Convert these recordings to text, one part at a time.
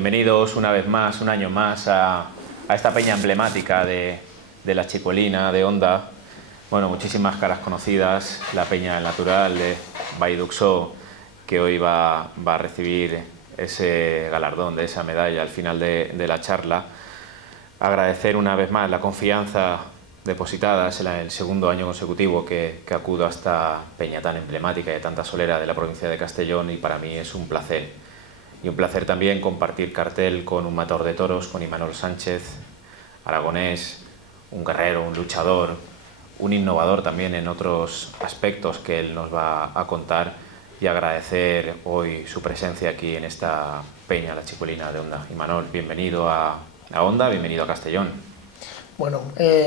Bienvenidos una vez más, un año más, a esta peña emblemática de la Chicuelina, de Onda. Bueno, muchísimas caras conocidas, la peña del natural de Vallduxó, que hoy va a recibir ese galardón, de esa medalla al final de la charla. Agradecer una vez más la confianza depositada, es el segundo año consecutivo que acudo a esta peña tan emblemática y de tanta solera de la provincia de Castellón, y para mí es un placer. Y un placer también compartir cartel con un matador de toros, con Imanol Sánchez, aragonés, un guerrero, un luchador, un innovador también en otros aspectos que él nos va a contar, y agradecer hoy su presencia aquí en esta peña, la Chicuelina de Onda. Imanol, bienvenido a Onda, bienvenido a Castellón. Bueno,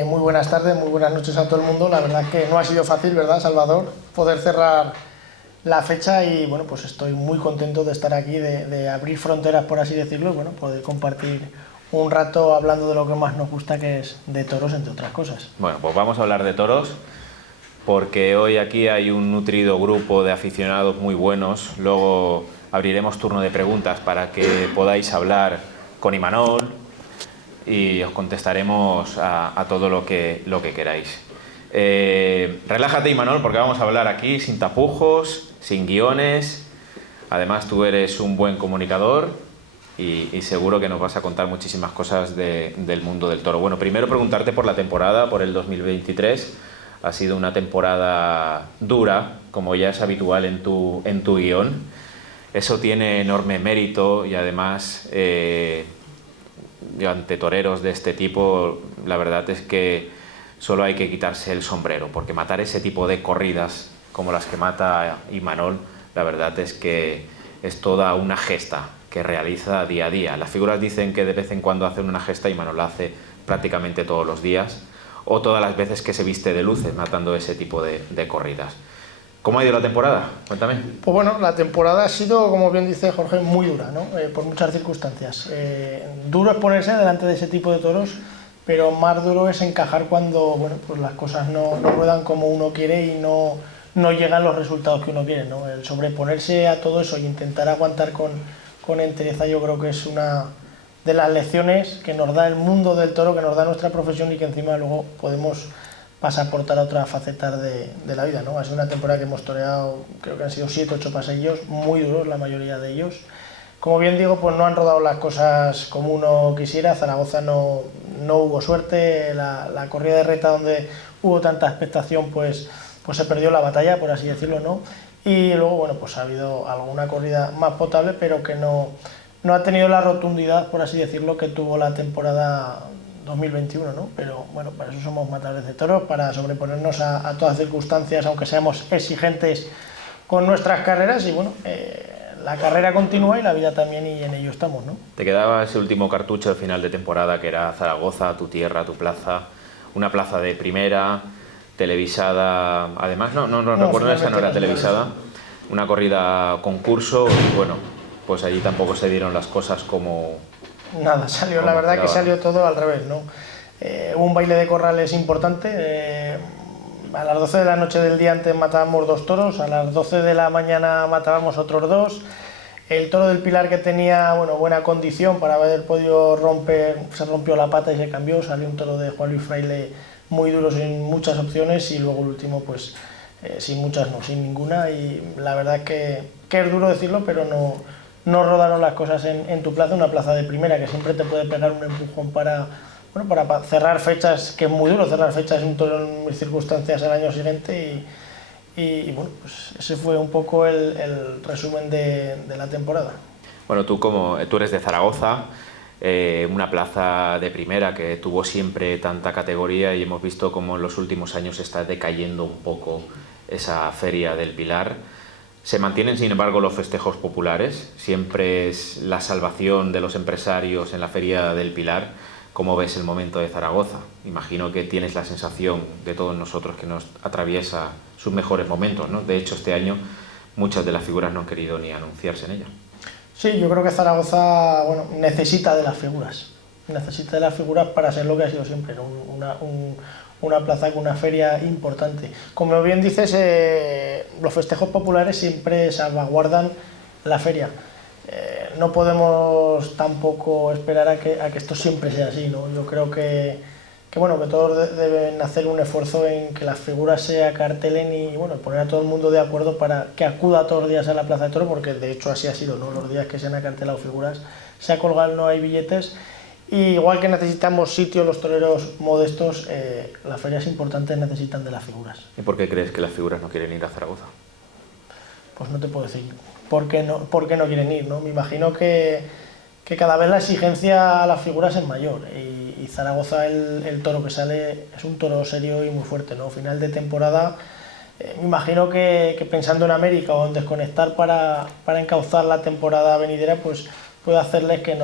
muy buenas tardes, muy buenas noches a todo el mundo. La verdad que no ha sido fácil, ¿verdad, Salvador?, poder cerrar la fecha, y bueno, pues estoy muy contento de estar aquí, de abrir fronteras, por así decirlo, y bueno, poder compartir un rato hablando de lo que más nos gusta, que es de toros, entre otras cosas. Bueno, pues vamos a hablar de toros, porque hoy aquí hay un nutrido grupo de aficionados muy buenos. Luego abriremos turno de preguntas para que podáis hablar con Imanol y os contestaremos a todo lo que queráis. Relájate, Imanol, porque vamos a hablar aquí sin tapujos, sin guiones. Además, tú eres un buen comunicador y seguro que nos vas a contar muchísimas cosas del mundo del toro. Bueno, primero preguntarte por la temporada, por el 2023. Ha sido una temporada dura, como ya es habitual en tu guión. Eso tiene enorme mérito, y además, ante toreros de este tipo, la verdad es que solo hay que quitarse el sombrero, porque matar ese tipo de corridas como las que mata Imanol, la verdad es que es toda una gesta que realiza día a día. Las figuras dicen que de vez en cuando hacen una gesta, Imanol la hace prácticamente todos los días, o todas las veces que se viste de luces matando ese tipo de corridas. ¿Cómo ha ido la temporada? Cuéntame. Pues bueno, la temporada ha sido, como bien dice Jorge, muy dura, ¿no? Por muchas circunstancias. Duro es ponerse delante de ese tipo de toros, pero más duro es encajar cuando, bueno, pues las cosas no ruedan como uno quiere y no llegan los resultados que uno quiere, ¿no? El sobreponerse a todo eso y intentar aguantar con entereza, yo creo que es una de las lecciones que nos da el mundo del toro, que nos da nuestra profesión, y que encima luego podemos pasaportar a otras facetas de la vida, ¿no? Ha sido una temporada que hemos toreado, creo que han sido 7 o 8 paseillos, muy duros la mayoría de ellos. Como bien digo, pues no han rodado las cosas como uno quisiera. Zaragoza no hubo suerte, la corrida de Reta, donde hubo tanta expectación, pues se perdió la batalla, por así decirlo, ¿no? Y luego, bueno, pues ha habido alguna corrida más potable, pero que no ha tenido la rotundidad, por así decirlo, que tuvo la temporada 2021, ¿no? Pero bueno, para eso somos matadores de toros, para sobreponernos a todas circunstancias, aunque seamos exigentes con nuestras carreras, y bueno, la carrera continúa y la vida también, y en ello estamos, ¿no? Te quedaba ese último cartucho de final de temporada, que era Zaragoza, tu tierra, tu plaza, una plaza de primera, televisada, además, no recuerdo, esa no era televisada, una corrida concurso, y bueno, pues allí tampoco se dieron las cosas como... Nada, salió, la verdad que salió todo al revés, ¿no? Hubo un baile de corrales importante. A las 12 de la noche del día antes matábamos 2 toros, a las 12 de la mañana matábamos otros 2. El toro del Pilar, que tenía, bueno, buena condición para haber podido romper, se rompió la pata y se cambió. Salió un toro de Juan Luis Fraile muy duro, sin muchas opciones, y luego el último, pues sin muchas, no, sin ninguna. Y la verdad que es duro decirlo, pero no rodaron las cosas en tu plaza, una plaza de primera que siempre te puede pegar un empujón para cerrar fechas, que es muy duro cerrar fechas en mis circunstancias el año siguiente, y bueno, pues ese fue un poco el resumen de la temporada. Bueno, tú eres de Zaragoza, una plaza de primera que tuvo siempre tanta categoría, y hemos visto cómo en los últimos años está decayendo un poco esa feria del Pilar. Se mantienen, sin embargo, los festejos populares, siempre es la salvación de los empresarios en la feria del Pilar. ¿Cómo ves el momento de Zaragoza? Imagino que tienes la sensación de todos nosotros que nos atraviesa sus mejores momentos, ¿no? De hecho, este año muchas de las figuras no han querido ni anunciarse en ella. Sí, yo creo que Zaragoza, bueno, necesita de las figuras para ser lo que ha sido siempre, ¿no? Una plaza con una feria importante. Como bien dices, los festejos populares siempre salvaguardan la feria. no podemos tampoco esperar a que esto siempre sea así, ¿no? Yo creo que bueno, que todos deben hacer un esfuerzo en que las figuras se acartelen y bueno, poner a todo el mundo de acuerdo para que acuda todos los días a la Plaza de Toros, porque de hecho así ha sido, ¿no? Los días que se han acartelado figuras, se ha colgado, no hay billetes. Y igual que necesitamos sitios los toreros modestos, las ferias importantes necesitan de las figuras. ¿Y por qué crees que las figuras no quieren ir a Zaragoza? Pues no te puedo decir por qué no quieren ir, ¿no? Me imagino que cada vez la exigencia a las figuras es mayor y Zaragoza, el toro que sale es un toro serio y muy fuerte, ¿no? Final de temporada, me imagino que pensando en América o en desconectar para encauzar la temporada venidera, pues puede hacerles que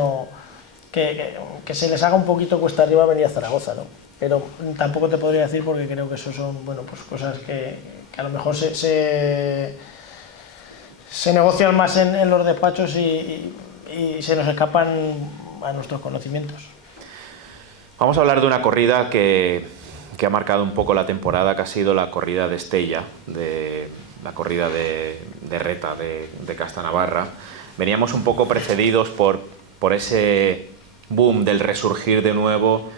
se les haga un poquito cuesta arriba venir a Zaragoza, ¿no? Pero tampoco te podría decir porque creo que eso son, bueno, pues cosas que a lo mejor se negocian más en los despachos y se nos escapan a nuestros conocimientos. Vamos a hablar de una corrida que ha marcado un poco la temporada, que ha sido la corrida de Estella, la corrida de Reta, de Castanavarra. Veníamos un poco precedidos por ese boom del resurgir de nuevo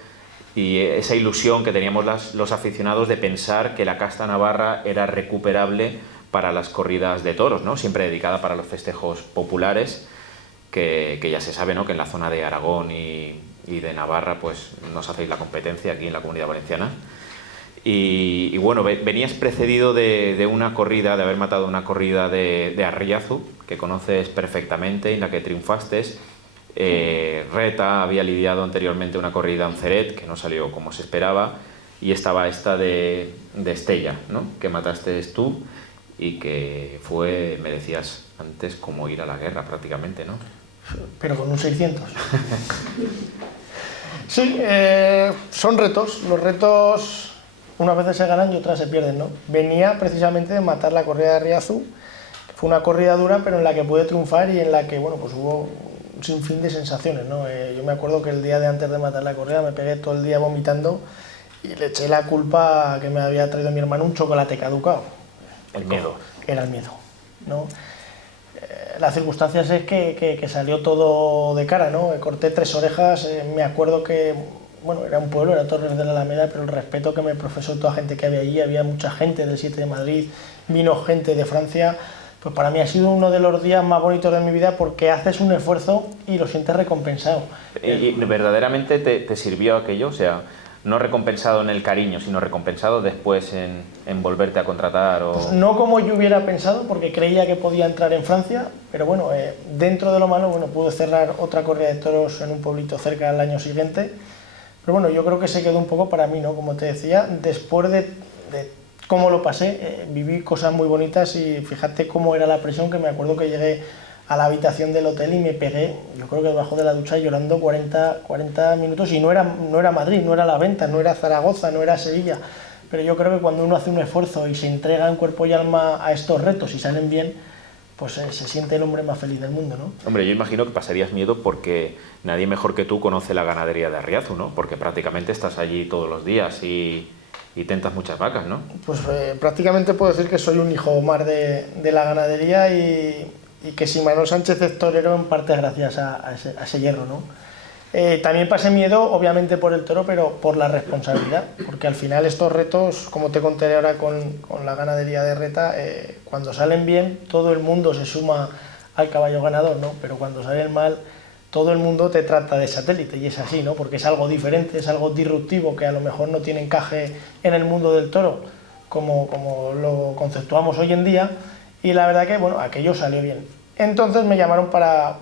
y esa ilusión que teníamos los aficionados de pensar que la Castanavarra era recuperable para las corridas de toros, ¿no? Siempre dedicada para los festejos populares, que ya se sabe, ¿no? Que en la zona de Aragón y de Navarra pues nos hacéis la competencia aquí en la Comunidad Valenciana. Y bueno, venías precedido de una corrida, de haber matado una corrida de Arriazu, que conoces perfectamente, en la que triunfaste. Reta había lidiado anteriormente una corrida en Ceret, que no salió como se esperaba, y estaba esta de Estella, ¿no? Que mataste tú y que fue, me decías antes, como ir a la guerra prácticamente, ¿no? Pero con un 600. Sí, son retos. Los retos unas veces se ganan y otras se pierden, ¿no? Venía precisamente de matar la corrida de Arriazu, que fue una corrida dura, pero en la que pude triunfar y en la que, bueno, pues hubo un sinfín de sensaciones, ¿no? Yo me acuerdo que el día de antes de matar la corrida me pegué todo el día vomitando y le eché la culpa a que me había traído mi hermano un chocolate caducado. El miedo. Era el miedo, ¿no? Las circunstancias es que salió todo de cara, ¿no? Corté 3 orejas, me acuerdo que, bueno, era un pueblo, era Torres de la Alameda, pero el respeto que me profesó toda la gente que había allí, había mucha gente del 7 de Madrid, vino gente de Francia, pues para mí ha sido uno de los días más bonitos de mi vida porque haces un esfuerzo y lo sientes recompensado. ¿Y verdaderamente te sirvió aquello? O sea, no recompensado en el cariño, sino recompensado después en volverte a contratar o... Pues no como yo hubiera pensado, porque creía que podía entrar en Francia, pero bueno, dentro de lo malo, bueno, pude cerrar otra corrida de toros en un pueblito cerca al año siguiente, pero bueno, yo creo que se quedó un poco para mí, ¿no? Como te decía, después de cómo lo pasé, viví cosas muy bonitas y fíjate cómo era la presión, que me acuerdo que llegué a la habitación del hotel y me pegué, yo creo que debajo de la ducha llorando 40 minutos y no era Madrid, no era La Venta, no era Zaragoza, no era Sevilla, pero yo creo que cuando uno hace un esfuerzo y se entrega en cuerpo y alma a estos retos y salen bien, pues se siente el hombre más feliz del mundo, ¿no? Hombre, yo imagino que pasarías miedo porque nadie mejor que tú conoce la ganadería de Arriazu, ¿no? Porque prácticamente estás allí todos los días y tentas muchas vacas, ¿no? Pues prácticamente puedo decir que soy un hijo más de la ganadería y que si Manuel Sánchez es torero en parte gracias a ese hierro, ¿no? También pasé miedo, obviamente por el toro, pero por la responsabilidad, porque al final estos retos, como te contaré ahora con la ganadería de Reta, cuando salen bien, todo el mundo se suma al caballo ganador, ¿no? Pero cuando salen mal, todo el mundo te trata de satélite, y es así, ¿no? Porque es algo diferente, es algo disruptivo, que a lo mejor no tiene encaje en el mundo del toro, como lo conceptuamos hoy en día, y la verdad que, bueno, aquello salió bien. Entonces me llamaron para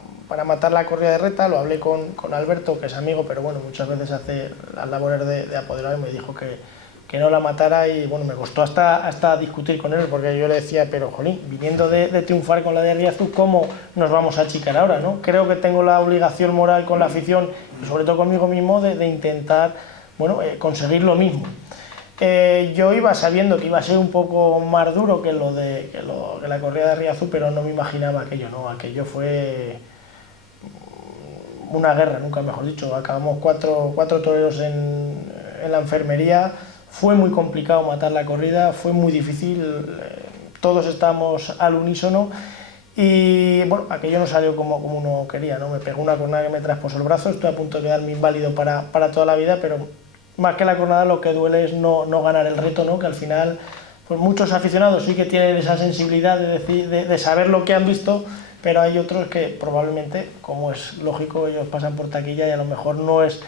matar la corrida de Reta, lo hablé con Alberto, que es amigo, pero bueno, muchas veces hace las labores de apoderado, y me dijo que no la matara, y bueno, me costó hasta discutir con él, porque yo le decía, pero jolín, viniendo de triunfar con la de Arriazu, ¿cómo nos vamos a achicar ahora, no? Creo que tengo la obligación moral con la afición, y sobre todo conmigo mismo, de intentar, bueno, conseguir lo mismo. Yo iba sabiendo que iba a ser un poco más duro que la corrida de Arriazu, pero no me imaginaba aquello, ¿no? Aquello fue una guerra, nunca mejor dicho. Acabamos cuatro toreros en la enfermería, fue muy complicado matar la corrida, fue muy difícil, todos estábamos al unísono Y bueno, aquello no salió como uno quería, ¿no? Me pegó una cornada que me traspuso el brazo, estoy a punto de quedarme inválido para toda la vida, pero más que la cornada lo que duele es no ganar el reto, ¿no? Que al final pues muchos aficionados sí que tienen esa sensibilidad de saber lo que han visto, pero hay otros que probablemente, como es lógico, ellos pasan por taquilla y a lo mejor no es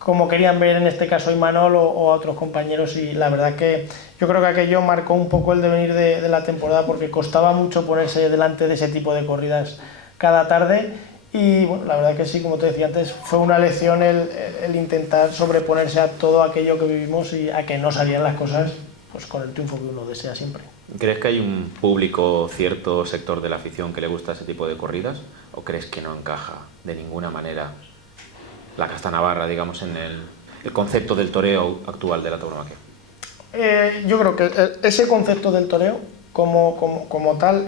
como querían ver en este caso a Imanol o a otros compañeros, y la verdad que yo creo que aquello marcó un poco el devenir de la temporada, porque costaba mucho ponerse delante de ese tipo de corridas cada tarde. Y bueno, la verdad que sí, como te decía antes, fue una lección el intentar sobreponerse a todo aquello que vivimos y a que no salían las cosas pues con el triunfo que uno desea siempre. ¿Crees que hay un público, cierto sector de la afición que le gusta ese tipo de corridas? ¿O crees que no encaja de ninguna manera la casta navarra, digamos, en el concepto del toreo actual de la tauromaquia? Yo creo que ese concepto del toreo como tal,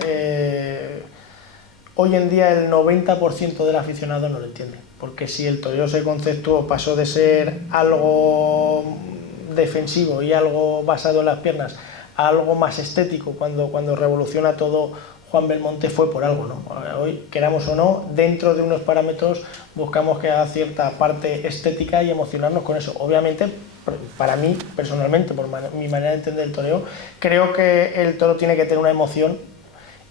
hoy en día el 90% del aficionado no lo entiende, porque si el toreo se conceptuó, pasó de ser algo defensivo y algo basado en las piernas a algo más estético, cuando revoluciona todo Juan Belmonte, fue por algo, ¿no? Hoy, queramos o no, dentro de unos parámetros buscamos que haya cierta parte estética y emocionarnos con eso. Obviamente, para mí, personalmente, por mi manera de entender el toreo, creo que el toro tiene que tener una emoción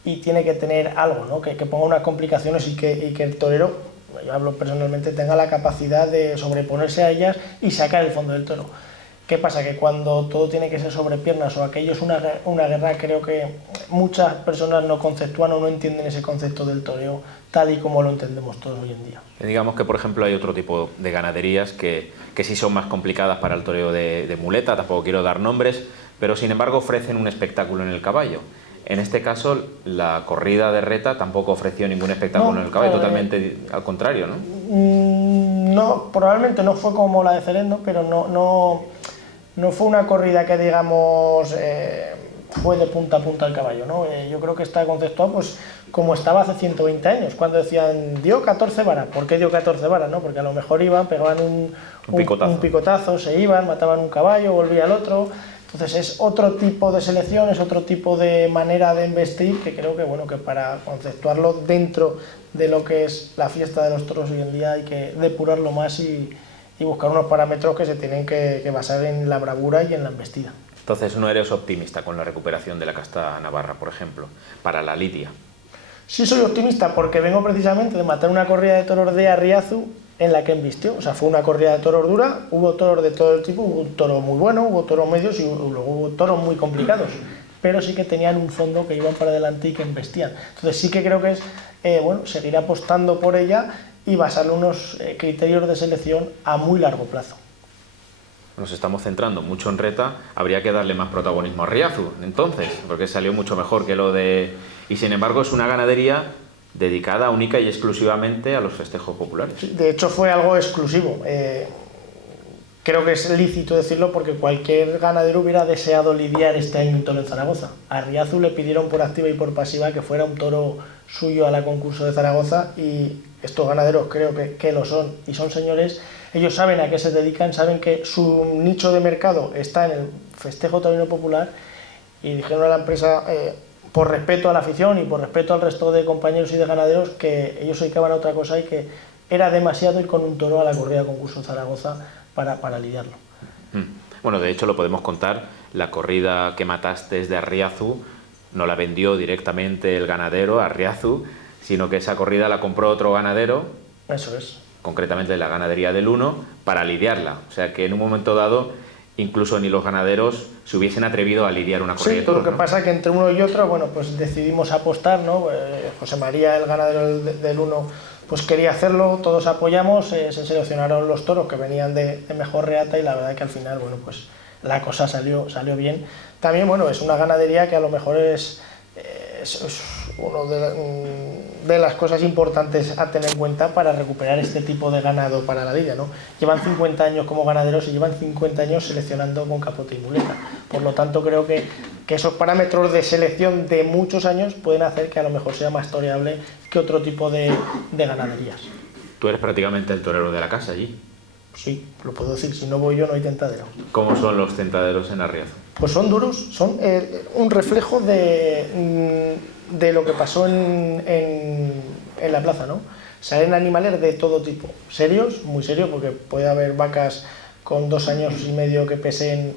y tiene que tener algo, ¿no? que ponga unas complicaciones y que el torero, yo hablo personalmente, tenga la capacidad de sobreponerse a ellas y sacar el fondo del toro. ¿Qué pasa? Que cuando todo tiene que ser sobre piernas o aquello es una guerra, creo que muchas personas no conceptúan o no entienden ese concepto del toreo tal y como lo entendemos todos hoy en día. Digamos que, por ejemplo, hay otro tipo de ganaderías que sí son más complicadas para el toreo de muleta, tampoco quiero dar nombres, pero sin embargo ofrecen un espectáculo en el caballo. En este caso, la corrida de Reta tampoco ofreció ningún espectáculo en el caballo, totalmente al contrario, ¿no? No, probablemente no fue como la de Cerendo, pero no fue una corrida que, digamos, fue de punta a punta el caballo, ¿no? Yo creo que está conceptuado pues como estaba hace 120 años, cuando decían dio 14 varas. ¿Por qué dio 14 varas? ¿No? Porque a lo mejor iban, pegaban un picotazo, se iban, mataban un caballo, volvía el otro. Entonces es otro tipo de selección, es otro tipo de manera de investir, que creo que, bueno, que para conceptuarlo dentro de lo que es la fiesta de los toros hoy en día hay que depurarlo más y buscar unos parámetros que se tienen que basar en la bravura y en la embestida. Entonces no eres optimista con la recuperación de la casta navarra, por ejemplo, para la lidia. Sí soy optimista porque vengo precisamente de matar una corrida de toros de Arriazu en la que embistió, o sea, fue una corrida de toros dura, hubo toros de todo el tipo, hubo un toro muy bueno, hubo toros medios y luego hubo toros muy complicados, pero sí que tenían un fondo que iban para adelante y que embestían. Entonces sí que creo que es, bueno, seguir apostando por ella y basar unos criterios de selección a muy largo plazo. Nos estamos centrando mucho en Reta, habría que darle más protagonismo a Arriazu, entonces, porque salió mucho mejor que lo de... Y sin embargo es una ganadería dedicada única y exclusivamente a los festejos populares. De hecho fue algo exclusivo. Creo que es lícito decirlo porque cualquier ganadero hubiera deseado lidiar este año un toro en Zaragoza. A Arriazu le pidieron por activa y por pasiva que fuera un toro suyo a la concurso de Zaragoza, y estos ganaderos creo que lo son y son señores. Ellos saben a qué se dedican, saben que su nicho de mercado está en el festejo taurino popular, y dijeron a la empresa, por respeto a la afición y por respeto al resto de compañeros y de ganaderos, que ellos se dedicaban a otra cosa y que era demasiado ir con un toro a la corrida concurso de Zaragoza para lidiarlo. Bueno, de hecho lo podemos contar, la corrida que mataste de Arriazu no la vendió directamente el ganadero Arriazu, sino que esa corrida la compró otro ganadero. Eso es. Concretamente la ganadería del Uno, para lidiarla. O sea que en un momento dado, incluso ni los ganaderos se hubiesen atrevido a lidiar una corrida de toros. Lo que pasa es que entre uno y otro, bueno, pues decidimos apostar, ¿no? José María, el ganadero del Uno, pues quería hacerlo, todos apoyamos, se seleccionaron los toros que venían de mejor reata, y la verdad que al final, bueno, pues la cosa salió bien. También, bueno, es una ganadería que a lo mejor es una de las cosas importantes a tener en cuenta para recuperar este tipo de ganado para la lidia, ¿no? Llevan 50 años como ganaderos y llevan 50 años seleccionando con capote y muleta. Por lo tanto, creo que esos parámetros de selección de muchos años pueden hacer que a lo mejor sea más toreable que otro tipo de ganaderías. Tú eres prácticamente el torero de la casa allí. Sí, lo puedo decir, si no voy yo no hay tentadero. ¿Cómo son los tentaderos en Arriazu? Pues son duros, son un reflejo de de lo que pasó en la plaza, ¿no? Salen animales de todo tipo, serios, muy serios, porque puede haber vacas con 2 años y medio que pesen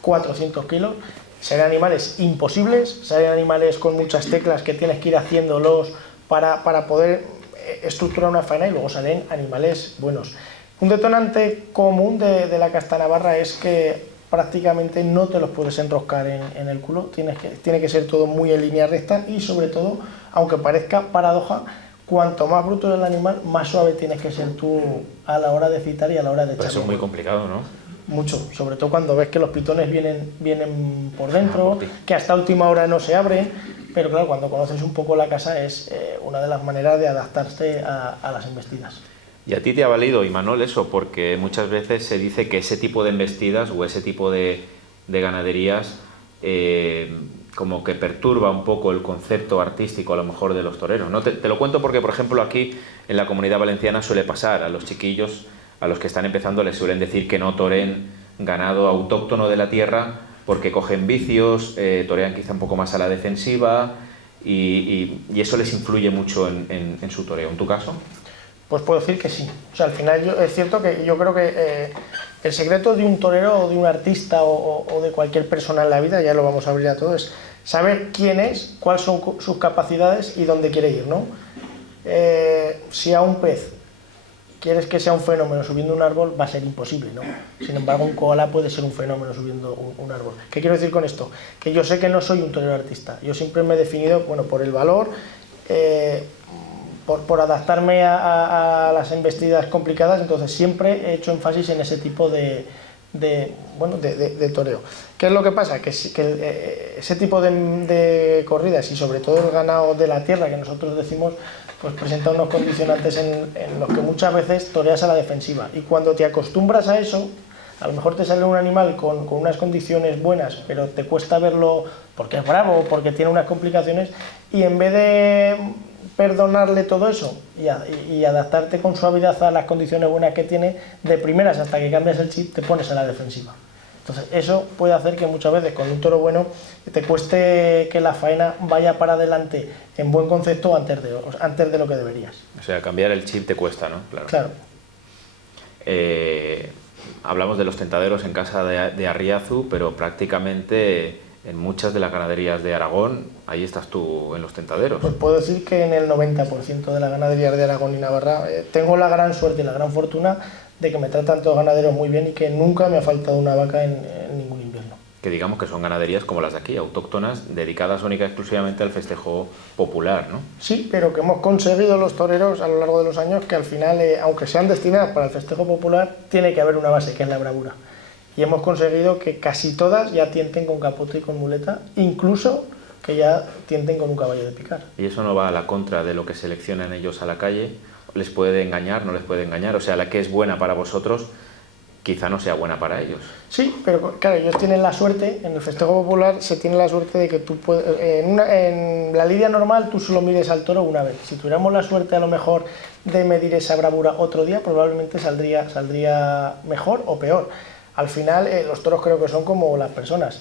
400 kilos, salen animales imposibles, salen animales con muchas teclas que tienes que ir haciéndolos para poder estructurar una faena, y luego salen animales buenos. Un detonante común de la casta navarra es que prácticamente no te los puedes enroscar en el culo, tiene que ser todo muy en línea recta, y sobre todo, aunque parezca paradoja, cuanto más bruto es el animal, más suave tienes que ser tú a la hora de citar y a la hora de echar. Eso es muy complicado, ¿no? Mucho, sobre todo cuando ves que los pitones vienen por dentro, que hasta última hora no se abren, pero claro, cuando conoces un poco la casa es una de las maneras de adaptarse a las embestidas. Y a ti te ha valido, Imanol, eso, porque muchas veces se dice que ese tipo de embestidas o ese tipo de ganaderías como que perturba un poco el concepto artístico a lo mejor de los toreros, ¿no? Te lo cuento porque, por ejemplo, aquí en la Comunidad Valenciana suele pasar, a los chiquillos, a los que están empezando, les suelen decir que no toren ganado autóctono de la tierra porque cogen vicios, torean quizá un poco más a la defensiva y eso les influye mucho en su toreo. ¿En tu caso? Pues puedo decir que sí. O sea, al final es cierto que yo creo que el secreto de un torero o de un artista o de cualquier persona en la vida, ya lo vamos a abrir a todo, es saber quién es, cuáles son sus capacidades y dónde quiere ir, ¿no? Si a un pez quieres que sea un fenómeno subiendo un árbol, va a ser imposible, ¿no? Sin embargo, un koala puede ser un fenómeno subiendo un árbol. ¿Qué quiero decir con esto? Que yo sé que no soy un torero artista. Yo siempre me he definido, bueno, por el valor, por adaptarme a las embestidas complicadas, entonces siempre he hecho énfasis en ese tipo de toreo. ¿Qué es lo que pasa? Que ese tipo de corridas y sobre todo el ganado de la tierra, que nosotros decimos, pues presenta unos condicionantes en los que muchas veces toreas a la defensiva, y cuando te acostumbras a eso, a lo mejor te sale un animal con unas condiciones buenas, pero te cuesta verlo porque es bravo o porque tiene unas complicaciones, y en vez de perdonarle todo eso y adaptarte con suavidad a las condiciones buenas que tiene, de primeras, hasta que cambias el chip, te pones a la defensiva. Entonces eso puede hacer que muchas veces con un toro bueno te cueste que la faena vaya para adelante en buen concepto antes de lo que deberías. O sea, cambiar el chip te cuesta, ¿no? Claro. Hablamos de los tentaderos en casa de Arriazu, pero prácticamente en muchas de las ganaderías de Aragón, ahí estás tú en los tentaderos. Pues puedo decir que en el 90% de las ganaderías de Aragón y Navarra tengo la gran suerte y la gran fortuna de que me tratan todos los ganaderos muy bien y que nunca me ha faltado una vaca en ningún invierno. Que digamos que son ganaderías como las de aquí, autóctonas, dedicadas única y exclusivamente al festejo popular, ¿no? Sí, pero que hemos conseguido los toreros a lo largo de los años que al final, aunque sean destinadas para el festejo popular, tiene que haber una base, que es la bravura. Y hemos conseguido que casi todas ya tienten con capote y con muleta, incluso que ya tienten con un caballo de picar. ¿Y eso no va a la contra de lo que seleccionan ellos a la calle? ¿Les puede engañar? ¿No les puede engañar? O sea, la que es buena para vosotros quizá no sea buena para ellos. Sí, pero claro, ellos tienen la suerte, en el festejo popular se tiene la suerte de que tú puedes, en la lidia normal tú solo mides al toro una vez. Si tuviéramos la suerte a lo mejor de medir esa bravura otro día, probablemente saldría mejor o peor. Al final los toros creo que son como las personas.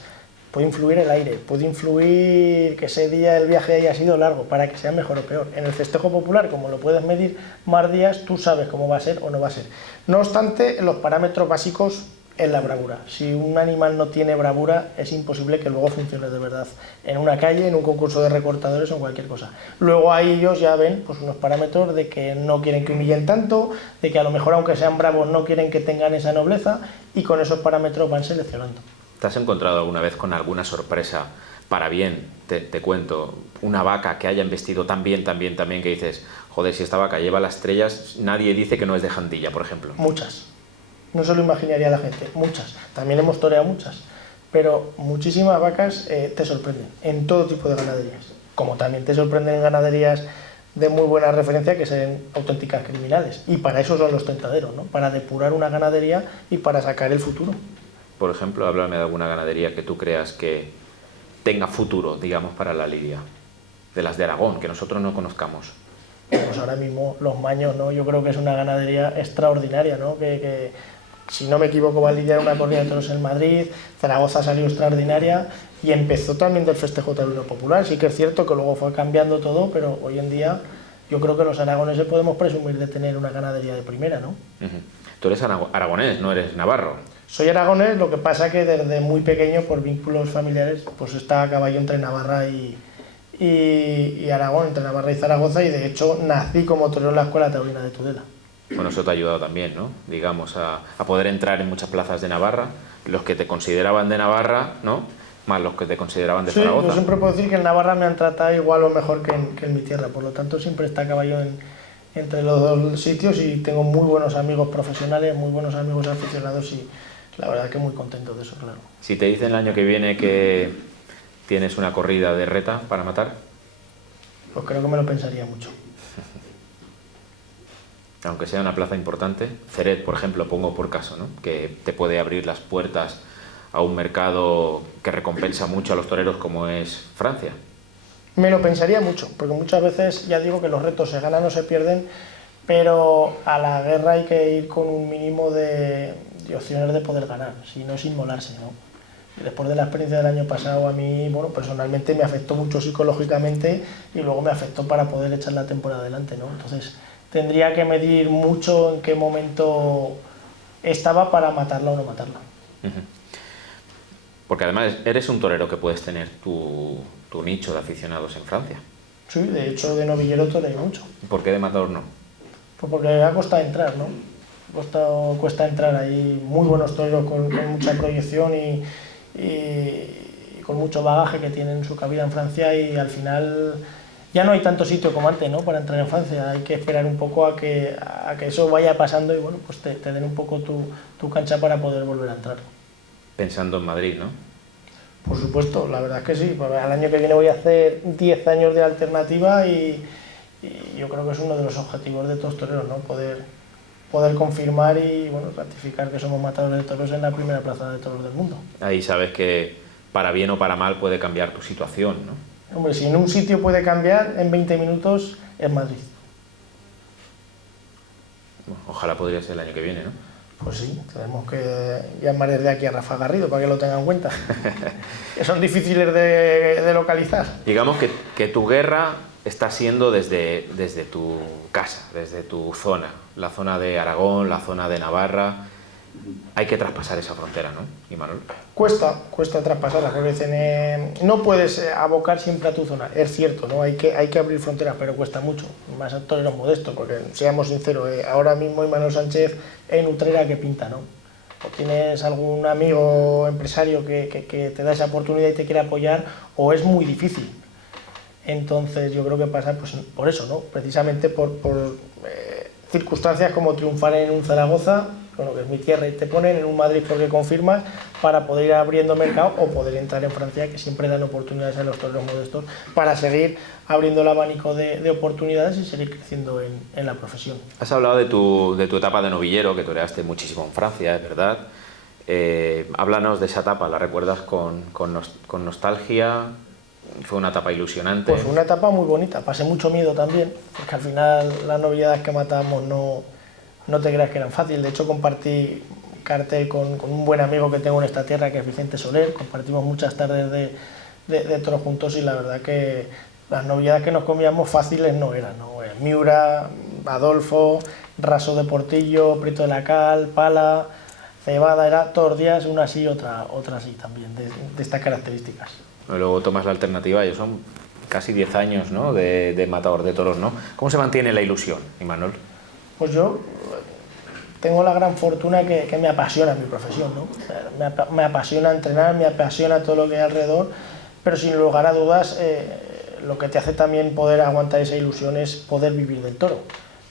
Puede influir el aire, puede influir que ese día el viaje haya sido largo para que sea mejor o peor. En el festejo popular, como lo puedes medir más días, tú sabes cómo va a ser o no va a ser. No obstante, los parámetros básicos es la bravura. Si un animal no tiene bravura, es imposible que luego funcione de verdad en una calle, en un concurso de recortadores o en cualquier cosa. Luego ahí ellos ya ven pues, unos parámetros de que no quieren que humillen tanto, de que a lo mejor aunque sean bravos no quieren que tengan esa nobleza, y con esos parámetros van seleccionando. ¿Te has encontrado alguna vez con alguna sorpresa para bien? Te cuento, una vaca que haya embestido tan bien, que dices, joder, si esta vaca lleva las estrellas, nadie dice que no es de Jandilla, por ejemplo. Muchas. No se lo imaginaría la gente, muchas. También hemos toreado muchas, pero muchísimas vacas te sorprenden en todo tipo de ganaderías. Como también te sorprenden en ganaderías de muy buena referencia que sean auténticas criminales. Y para eso son los tentaderos, ¿no? Para depurar una ganadería y para sacar el futuro. Por ejemplo, háblame de alguna ganadería que tú creas que tenga futuro, digamos, para la lidia, de las de Aragón, que nosotros no conozcamos. Pues ahora mismo los Maños, ¿no? Yo creo que es una ganadería extraordinaria, ¿no? Que si no me equivoco, va a lidiar una corrida de toros en Madrid, Zaragoza salió extraordinaria y empezó también del festejo taurino popular. Sí que es cierto que luego fue cambiando todo, pero hoy en día yo creo que los aragoneses podemos presumir de tener una ganadería de primera, ¿no? Tú eres aragonés, no eres navarro. Soy aragonés, lo que pasa que desde muy pequeño, por vínculos familiares, pues estaba a caballo entre Navarra y Aragón, entre Navarra y Zaragoza, y de hecho nací como torero en la Escuela Taurina de Tudela. Bueno, eso te ha ayudado también, ¿no? Digamos, a poder entrar en muchas plazas de Navarra, los que te consideraban de Navarra, ¿no? Más los que te consideraban de Zaragoza. Sí, yo siempre puedo decir que en Navarra me han tratado igual o mejor que en mi tierra, por lo tanto siempre está a caballo entre los dos sitios y tengo muy buenos amigos profesionales, muy buenos amigos aficionados y la verdad que muy contento de eso, claro. Si te dicen el año que viene que tienes una corrida de reta para matar, pues creo que me lo pensaría mucho. Aunque sea una plaza importante, Ceret, por ejemplo, pongo por caso, ¿no? Que te puede abrir las puertas a un mercado que recompensa mucho a los toreros como es Francia. Me lo pensaría mucho, porque muchas veces, ya digo que los retos se ganan o se pierden, pero a la guerra hay que ir con un mínimo de opciones de poder ganar, si no es inmolarse, ¿no? Después de la experiencia del año pasado, a mí, bueno, personalmente me afectó mucho psicológicamente y luego me afectó para poder echar la temporada adelante, ¿no? Entonces tendría que medir mucho en qué momento estaba para matarla o no matarla. Porque además eres un torero que puedes tener tu nicho de aficionados en Francia. Sí, de hecho de novillero toreé mucho. ¿Por qué de matador no? Pues porque ha costado entrar, ¿no? Cuesta entrar ahí, muy buenos toreros con mucha proyección y con mucho bagaje que tienen su cabida en Francia y al final ya no hay tanto sitio como antes, ¿no? Para entrar en Francia, hay que esperar un poco a que eso vaya pasando y bueno, pues te den un poco tu cancha para poder volver a entrar. Pensando en Madrid, ¿no? Por supuesto, la verdad es que sí, porque al año que viene voy a hacer 10 años de alternativa y yo creo que es uno de los objetivos de todos toreros, ¿no? Poder confirmar y bueno, ratificar que somos matadores de toros en la primera plaza de toros del mundo. Ahí sabes que para bien o para mal puede cambiar tu situación, ¿no? Hombre, si en un sitio puede cambiar, en 20 minutos es Madrid. Bueno, ojalá podría ser el año que viene, ¿no? Pues sí, tenemos que llamar desde aquí a Rafa Garrido para que lo tenga en cuenta. Que son difíciles de localizar. Digamos que tu guerra está siendo desde tu casa, desde tu zona, la zona de Aragón, la zona de Navarra. Hay que traspasar esa frontera, ¿no, Imanol? Cuesta traspasarla, porque dicen, no puedes abocar siempre a tu zona. Es cierto, ¿no? Hay que abrir fronteras, pero cuesta mucho. Más a toreros modestos, porque seamos sinceros, ahora mismo Imanol Sánchez en Utrera que pinta, ¿no? O tienes algún amigo empresario que te da esa oportunidad y te quiere apoyar, o es muy difícil. Entonces yo creo que pasa pues, por eso, ¿no? Precisamente por circunstancias como triunfar en un Zaragoza, bueno, que es mi tierra, y te ponen en un Madrid porque confirmas, para poder ir abriendo mercado o poder entrar en Francia, que siempre dan oportunidades a los toreros modestos para seguir abriendo el abanico de oportunidades y seguir creciendo en la profesión. Has hablado de tu etapa de novillero, que toreaste muchísimo en Francia, es verdad. Háblanos de esa etapa, ¿la recuerdas con nostalgia? Fue una etapa ilusionante. Pues fue una etapa muy bonita, pasé mucho miedo también, porque al final las novilladas que matábamos no te creas que eran fáciles. De hecho compartí cartel con un buen amigo que tengo en esta tierra, que es Vicente Soler, compartimos muchas tardes de toros juntos y la verdad que las novilladas que nos comíamos fáciles no eran, ¿no? Miura, Adolfo, Raso de Portillo, Prieto de la Cal, Pala, Cebada, era todos los días una así, otra así también, de estas características. Luego tomas la alternativa y son casi 10 años, ¿no? de matador de toros, ¿no? ¿Cómo se mantiene la ilusión, Imanol? Pues yo tengo la gran fortuna que me apasiona mi profesión, ¿no? Me apasiona entrenar, me apasiona todo lo que hay alrededor, pero sin lugar a dudas lo que te hace también poder aguantar esa ilusión es poder vivir del toro.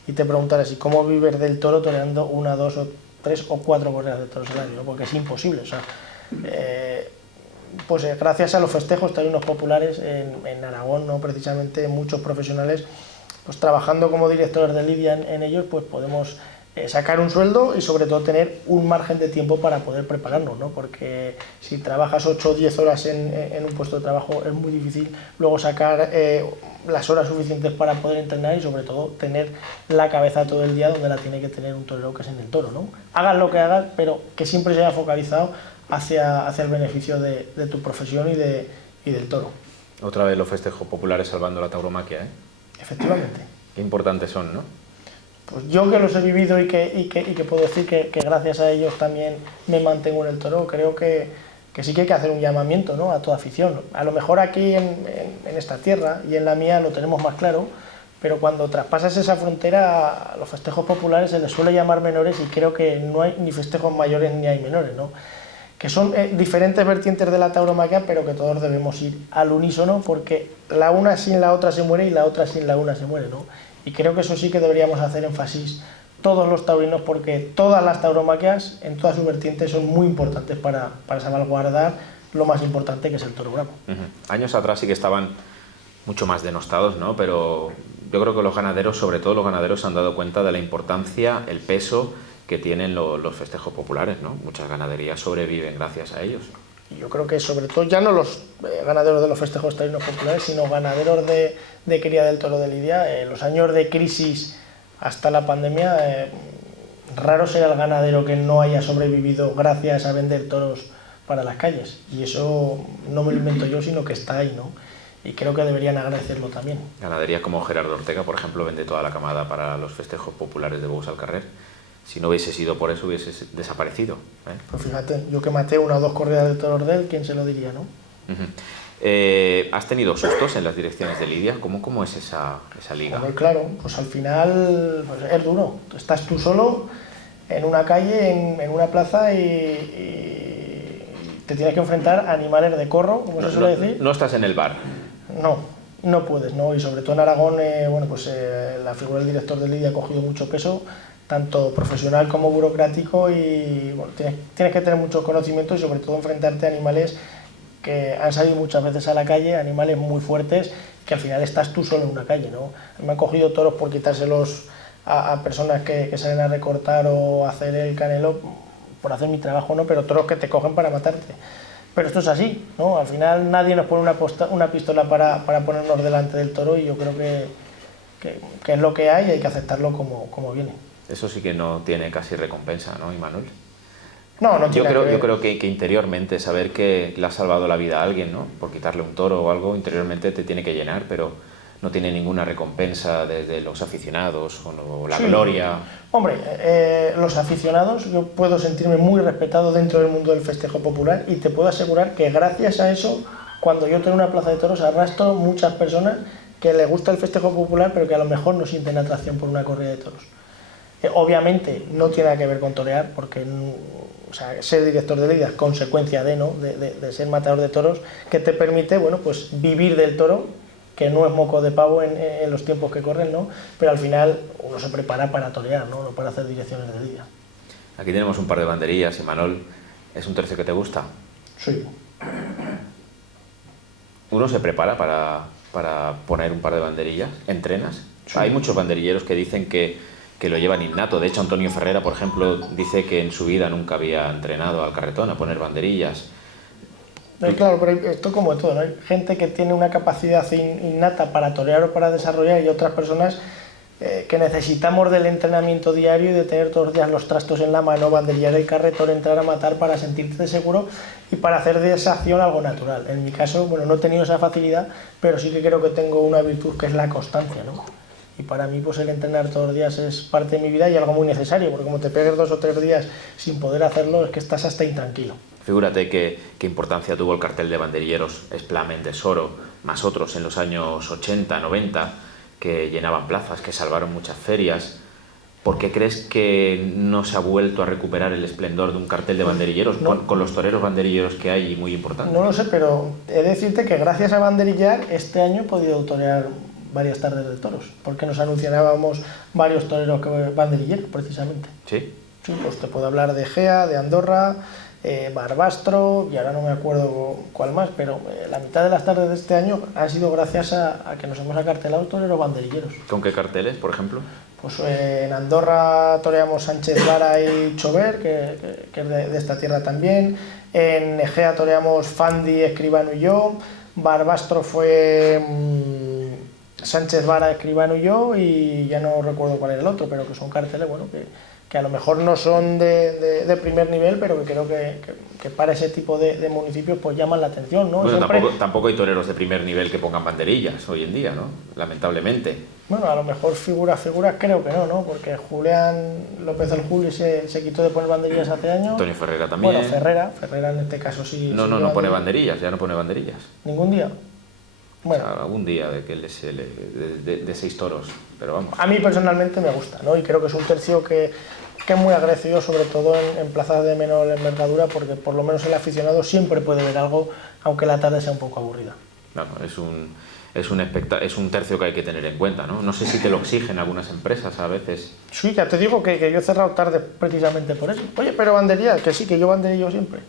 Y te preguntarás, ¿y cómo vives del toro toreando 1, 2, 3 o 4 corridas de toros al año? Porque es imposible, o sea, pues gracias a los festejos taurinos populares en Aragón, ¿no? Precisamente muchos profesionales, pues trabajando como directores de lidia en ellos, pues podemos sacar un sueldo y sobre todo tener un margen de tiempo para poder prepararnos, ¿no? Porque si trabajas 8 o 10 horas en un puesto de trabajo es muy difícil luego sacar las horas suficientes para poder entrenar y sobre todo tener la cabeza todo el día donde la tiene que tener un torero, que es en el toro, ¿no? Hagas lo que hagas, pero que siempre se haya focalizado hacia el beneficio de tu profesión y del toro. Otra vez los festejos populares salvando la tauromaquia, ¿eh? Efectivamente. Qué importantes son, ¿no? Pues yo que los he vivido y que puedo decir que gracias a ellos también me mantengo en el toro, creo que sí que hay que hacer un llamamiento, ¿no?, a toda afición. A lo mejor aquí en esta tierra y en la mía lo tenemos más claro, pero cuando traspasas esa frontera a los festejos populares se les suele llamar menores y creo que no hay ni festejos mayores ni hay menores, ¿no? Que son diferentes vertientes de la tauromaquia, pero que todos debemos ir al unísono porque la una sin la otra se muere y la otra sin la una se muere, ¿no? Y creo que eso sí que deberíamos hacer énfasis todos los taurinos porque todas las tauromaquias en todas sus vertientes son muy importantes para salvaguardar lo más importante, que es el toro bravo. Años atrás sí que estaban mucho más denostados, ¿no? Pero yo creo que los ganaderos, sobre todo los ganaderos, se han dado cuenta de la importancia, el peso que tienen los festejos populares, ¿no? Muchas ganaderías sobreviven gracias a ellos. Yo creo que sobre todo ya no los ganaderos de los festejos taurinos populares, sino ganaderos de cría del toro de lidia. Los años de crisis hasta la pandemia, raro será el ganadero que no haya sobrevivido gracias a vender toros para las calles. Y eso no me lo invento yo, sino que está ahí, ¿no? Y creo que deberían agradecerlo también. Ganaderías como Gerardo Ortega, por ejemplo, vende toda la camada para los festejos populares de Bous al Carrer. Si no hubiese sido por eso, hubiese desaparecido, ¿eh? Pues fíjate, yo que maté una o dos corridas de toros de él, ¿quién se lo diría, no? ¿Has tenido sustos en las direcciones de lidia? ¿Cómo es esa liga? Hombre, claro, pues al final pues es duro. Estás tú solo en una calle, en una plaza y te tienes que enfrentar a animales de corro, como se suele decir. No estás en el bar. No puedes, ¿no? Y sobre todo en Aragón, la figura del director de lidia ha cogido mucho peso, tanto profesional como burocrático, y bueno, tienes que tener muchos conocimientos y sobre todo enfrentarte a animales que han salido muchas veces a la calle, animales muy fuertes, que al final estás tú solo en una calle, ¿no? Me han cogido toros por quitárselos a personas que salen a recortar o hacer el canelo por hacer mi trabajo, ¿no? Pero toros que te cogen para matarte. Pero esto es así, ¿no? Al final nadie nos pone una pistola para ponernos delante del toro y yo creo que es lo que hay y hay que aceptarlo como viene. Eso sí que no tiene casi recompensa, ¿no, Imanol? No tiene yo creo que interiormente saber que le has salvado la vida a alguien, ¿no? Por quitarle un toro o algo, interiormente te tiene que llenar, pero no tiene ninguna recompensa desde los aficionados o la gloria. Hombre, los aficionados, yo puedo sentirme muy respetado dentro del mundo del festejo popular y te puedo asegurar que gracias a eso, cuando yo tengo una plaza de toros, arrastro muchas personas que les gusta el festejo popular, pero que a lo mejor no sienten atracción por una corrida de toros. Obviamente no tiene nada que ver con torear, porque ser director de lidia es consecuencia de ser matador de toros, que te permite pues vivir del toro, que no es moco de pavo en los tiempos que corren, ¿no? Pero al final uno se prepara para torear, no para hacer direcciones de lidia. Aquí tenemos un par de banderillas, Imanol. ¿Es un tercio que te gusta? Sí. ¿Uno se prepara para poner un par de banderillas? ¿Entrenas? Sí. Hay muchos banderilleros que dicen que lo llevan innato. De hecho, Antonio Ferrera, por ejemplo, dice que en su vida nunca había entrenado al carretón a poner banderillas. Claro, pero esto como todo, ¿no? Hay gente que tiene una capacidad innata para torear o para desarrollar y otras personas que necesitamos del entrenamiento diario y de tener todos los días los trastos en la mano, banderillar el carretón, entrar a matar para sentirte seguro y para hacer de esa acción algo natural. En mi caso, no he tenido esa facilidad, pero sí que creo que tengo una virtud que es la constancia, ¿no? Y para mí pues el entrenar todos los días es parte de mi vida y algo muy necesario, porque como te pegues 2 o 3 días sin poder hacerlo, es que estás hasta intranquilo. Figúrate qué importancia tuvo el cartel de banderilleros Esplamen de Soro, más otros en los años 80, 90, que llenaban plazas, que salvaron muchas ferias. ¿Por qué crees que no se ha vuelto a recuperar el esplendor de un cartel de banderilleros con los toreros banderilleros que hay muy importantes? No lo sé, pero he de decirte que gracias a banderillar este año he podido torear varias tardes de toros, porque nos anunciábamos varios toreros banderilleros, precisamente. ¿Sí? Sí, pues te puedo hablar de Gea, de Andorra, Barbastro, y ahora no me acuerdo cuál más, pero la mitad de las tardes de este año han sido gracias a que nos hemos acartelado toreros banderilleros. ¿Con qué carteles, por ejemplo? Pues en Andorra toreamos Sánchez Vara y Chover, que es de esta tierra también. En Egea toreamos Fandi, Escribano y yo. Barbastro fue Sánchez Vara, Escribano y yo, y ya no recuerdo cuál era el otro, pero que son carteles, bueno, que a lo mejor no son de primer nivel, pero que creo que para ese tipo de municipios pues llaman la atención, ¿no? Bueno, Siempre... tampoco hay toreros de primer nivel que pongan banderillas hoy en día, ¿no? Lamentablemente. Bueno, a lo mejor figuras creo que no, porque Julián López del Juli se quitó de poner banderillas hace años. Antonio Ferrera también. Bueno, Ferrera en este caso sí. No pone banderillas, ya no pone banderillas. ¿Ningún día? Bueno. O sea, algún día de 6 toros, pero vamos. A mí personalmente me gusta, ¿no? Y creo que es un tercio que es muy agradecido, sobre todo en plazas de menor envergadura, porque por lo menos el aficionado siempre puede ver algo, aunque la tarde sea un poco aburrida. Claro, es un tercio que hay que tener en cuenta, ¿no? No sé si te lo exigen algunas empresas a veces. Sí, ya te digo que yo he cerrado tarde precisamente por eso. Oye, pero banderillas, que sí, que yo banderillo siempre.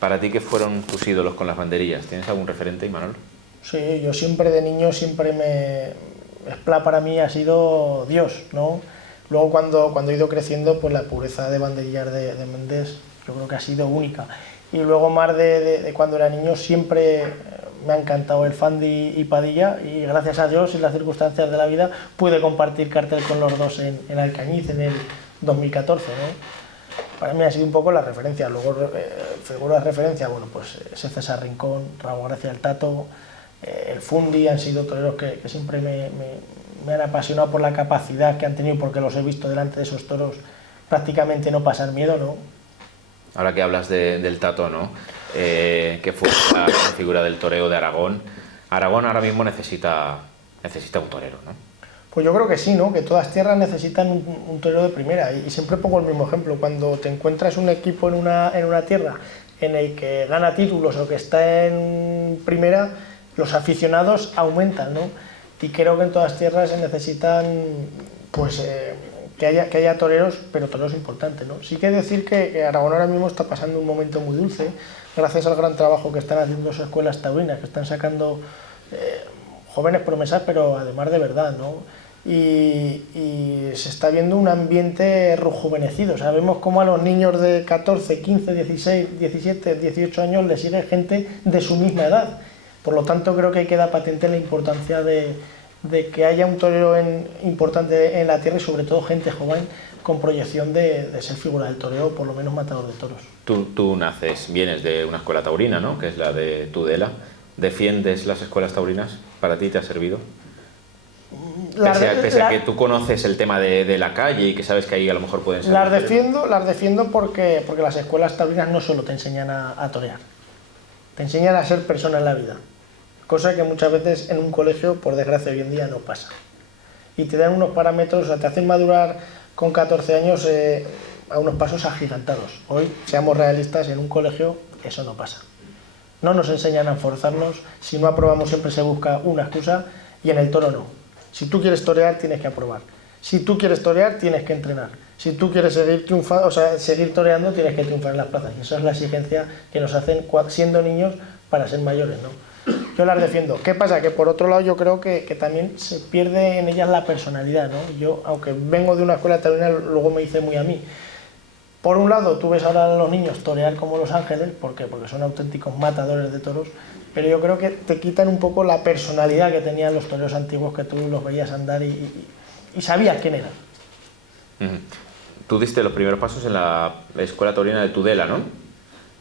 ¿Para ti qué fueron tus ídolos con las banderillas? ¿Tienes algún referente, Imanol? Sí, yo siempre de niño, Esplá para mí ha sido Dios, ¿no? Luego cuando he ido creciendo, pues la pureza de banderillas de Méndez yo creo que ha sido única. Y luego más de cuando era niño siempre me ha encantado el Fandi y Padilla, y gracias a Dios y las circunstancias de la vida pude compartir cartel con los dos en Alcañiz en el 2014, ¿no? Para mí ha sido un poco la referencia. Luego figuras de referencia, bueno, pues ese César Rincón, Raúl Gracia el Tato, el Fundi, han sido toreros que siempre me han apasionado por la capacidad que han tenido, porque los he visto delante de esos toros prácticamente no pasar miedo, ¿no? Ahora que hablas del Tato, ¿no? Que fue la figura del toreo de Aragón. Aragón ahora mismo necesita un torero, ¿no? Pues yo creo que sí, ¿no? Que todas tierras necesitan un torero de primera, y siempre pongo el mismo ejemplo. Cuando te encuentras un equipo en una tierra en el que gana títulos o que está en primera, los aficionados aumentan, ¿no? Y creo que en todas tierras se necesitan, pues, que haya toreros, pero toreros importantes, ¿no? Sí que decir que Aragón ahora mismo está pasando un momento muy dulce, gracias al gran trabajo que están haciendo sus escuelas taurinas, que están sacando jóvenes promesas, pero además de verdad, ¿no? Y se está viendo un ambiente rejuvenecido. Sabemos cómo a los niños de 14, 15, 16, 17, 18 años les sigue gente de su misma edad. Por lo tanto, creo que queda patente la importancia de que haya un torero importante en la tierra, y sobre todo gente joven con proyección de ser figura del toreo, o por lo menos matador de toros. Tú vienes de una escuela taurina, ¿no? Que es la de Tudela. ¿Defiendes las escuelas taurinas? ¿Para ti te ha servido? Pese a que tú conoces el tema de la calle y que sabes que ahí a lo mejor pueden ser... Las defiendo porque las escuelas taurinas no solo te enseñan a torear, te enseñan a ser persona en la vida, cosa que muchas veces en un colegio, por desgracia, hoy en día no pasa. Y te dan unos parámetros, o sea, te hacen madurar con 14 años a unos pasos agigantados. Hoy, seamos realistas, en un colegio eso no pasa. No nos enseñan a forzarnos, si no aprobamos siempre se busca una excusa, y en el toro no. Si tú quieres torear, tienes que aprobar. Si tú quieres torear, tienes que entrenar. Si tú quieres seguir toreando, tienes que triunfar en las plazas. Y eso es la exigencia que nos hacen siendo niños para ser mayores, ¿no? Yo las defiendo. ¿Qué pasa? Que por otro lado yo creo que también se pierde en ellas la personalidad, ¿no? Yo, aunque vengo de una escuela taurina, luego me hice muy a mí. Por un lado, tú ves ahora a los niños torear como Los Ángeles, ¿por qué? Porque son auténticos matadores de toros, pero yo creo que te quitan un poco la personalidad que tenían los toreros antiguos, que tú los veías andar y sabías quién eran. Tú diste los primeros pasos en la escuela taurina de Tudela, ¿no?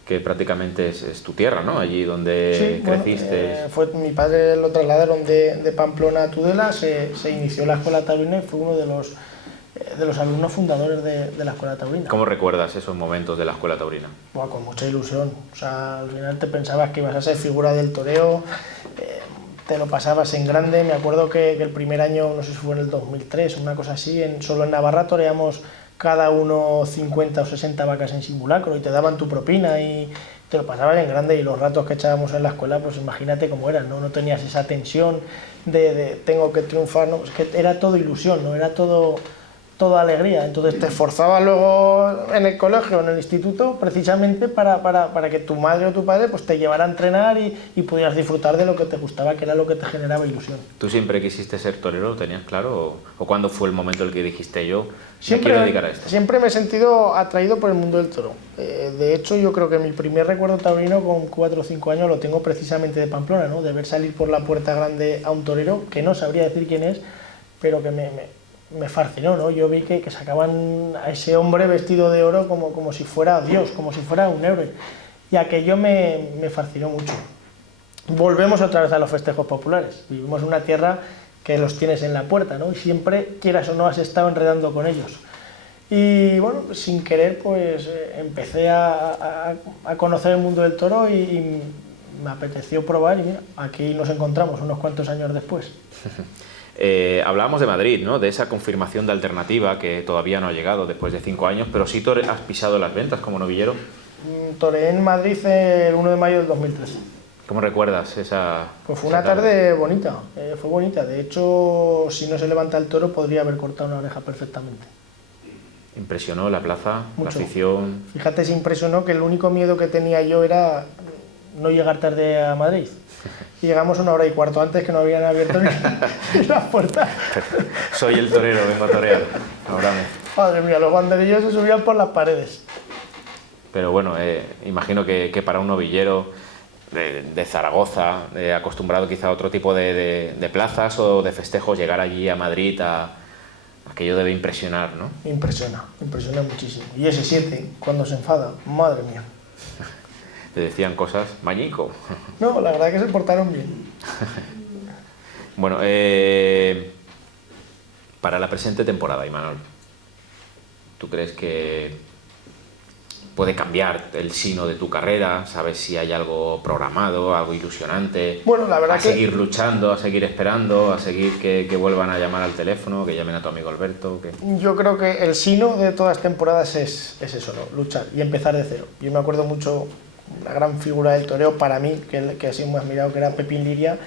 Que prácticamente es tu tierra, ¿no? Allí donde creciste. Bueno, mi padre lo trasladaron de Pamplona a Tudela, se inició la escuela taurina y fue uno de los alumnos fundadores de la escuela taurina. ¿Cómo recuerdas esos momentos de la escuela taurina? Buah, con mucha ilusión. O sea, al final te pensabas que ibas a ser figura del toreo, te lo pasabas en grande. Me acuerdo que el primer año, no sé si fue en el 2003, una cosa así, solo en Navarra toreamos cada uno 50 o 60 vacas en simulacro y te daban tu propina y te lo pasabas en grande. Y los ratos que echábamos en la escuela, pues imagínate cómo eran, ¿no? No tenías esa tensión de tengo que triunfar, ¿no? Es que era todo ilusión, ¿no? Era todo toda alegría. Entonces te esforzabas luego en el colegio o en el instituto precisamente para que tu madre o tu padre pues te llevara a entrenar y pudieras disfrutar de lo que te gustaba, que era lo que te generaba ilusión. ¿Tú siempre quisiste ser torero? ¿Lo tenías claro? ¿O cuándo fue el momento en el que dijiste yo me Siempre, quiero dedicar a esto? siempre me he sentido atraído por el mundo del toro. De hecho, yo creo que mi primer recuerdo taurino con 4 o 5 años lo tengo precisamente de Pamplona, ¿no? De ver salir por la puerta grande a un torero, que no sabría decir quién es, pero que me fascinó, ¿no? Yo vi que sacaban a ese hombre vestido de oro como si fuera Dios, como si fuera un héroe. Y aquello me fascinó mucho. Volvemos otra vez a los festejos populares. Vivimos en una tierra que los tienes en la puerta, ¿no? Y siempre, quieras o no, has estado enredando con ellos. Y bueno, pues, sin querer, pues empecé a conocer el mundo del toro y me apeteció probar y mira, aquí nos encontramos unos cuantos años después. Hablábamos de Madrid, ¿no? De esa confirmación de alternativa que todavía no ha llegado después de 5 años, pero sí has pisado las ventas como novillero. Toreé en Madrid el 1 de mayo del 2013. ¿Cómo recuerdas esa? Pues fue una tarde bonita, fue bonita. De hecho, si no se levanta el toro, podría haber cortado una oreja perfectamente. ¿Impresionó la plaza, Mucho. la afición? Fíjate, se impresionó que el único miedo que tenía yo era no llegar tarde a Madrid. Y llegamos 1 hora y cuarto antes, que no habían abierto ni las puertas. Soy el torero, vengo a torear. Ahora Madre mía, los banderillos se subían por las paredes. Pero bueno, imagino que para un novillero de Zaragoza, acostumbrado quizá a otro tipo de plazas o de festejos, llegar allí a Madrid, aquello debe impresionar, ¿no? Impresiona muchísimo. Y ese 7, cuando se enfada, madre mía. Te decían cosas, mañico. No, la verdad que se portaron bien. Bueno, para la presente temporada, Imanol, ¿tú crees que puede cambiar el sino de tu carrera? ¿Sabes si hay algo programado, algo ilusionante? Bueno, la verdad a seguir luchando, a seguir esperando, a seguir que vuelvan a llamar al teléfono, que llamen a tu amigo Alberto. Yo creo que el sino de todas las temporadas es eso, ¿no? Luchar y empezar de cero. Yo me acuerdo mucho la gran figura del toreo para mí, que así me has mirado, que era Pepín Liria,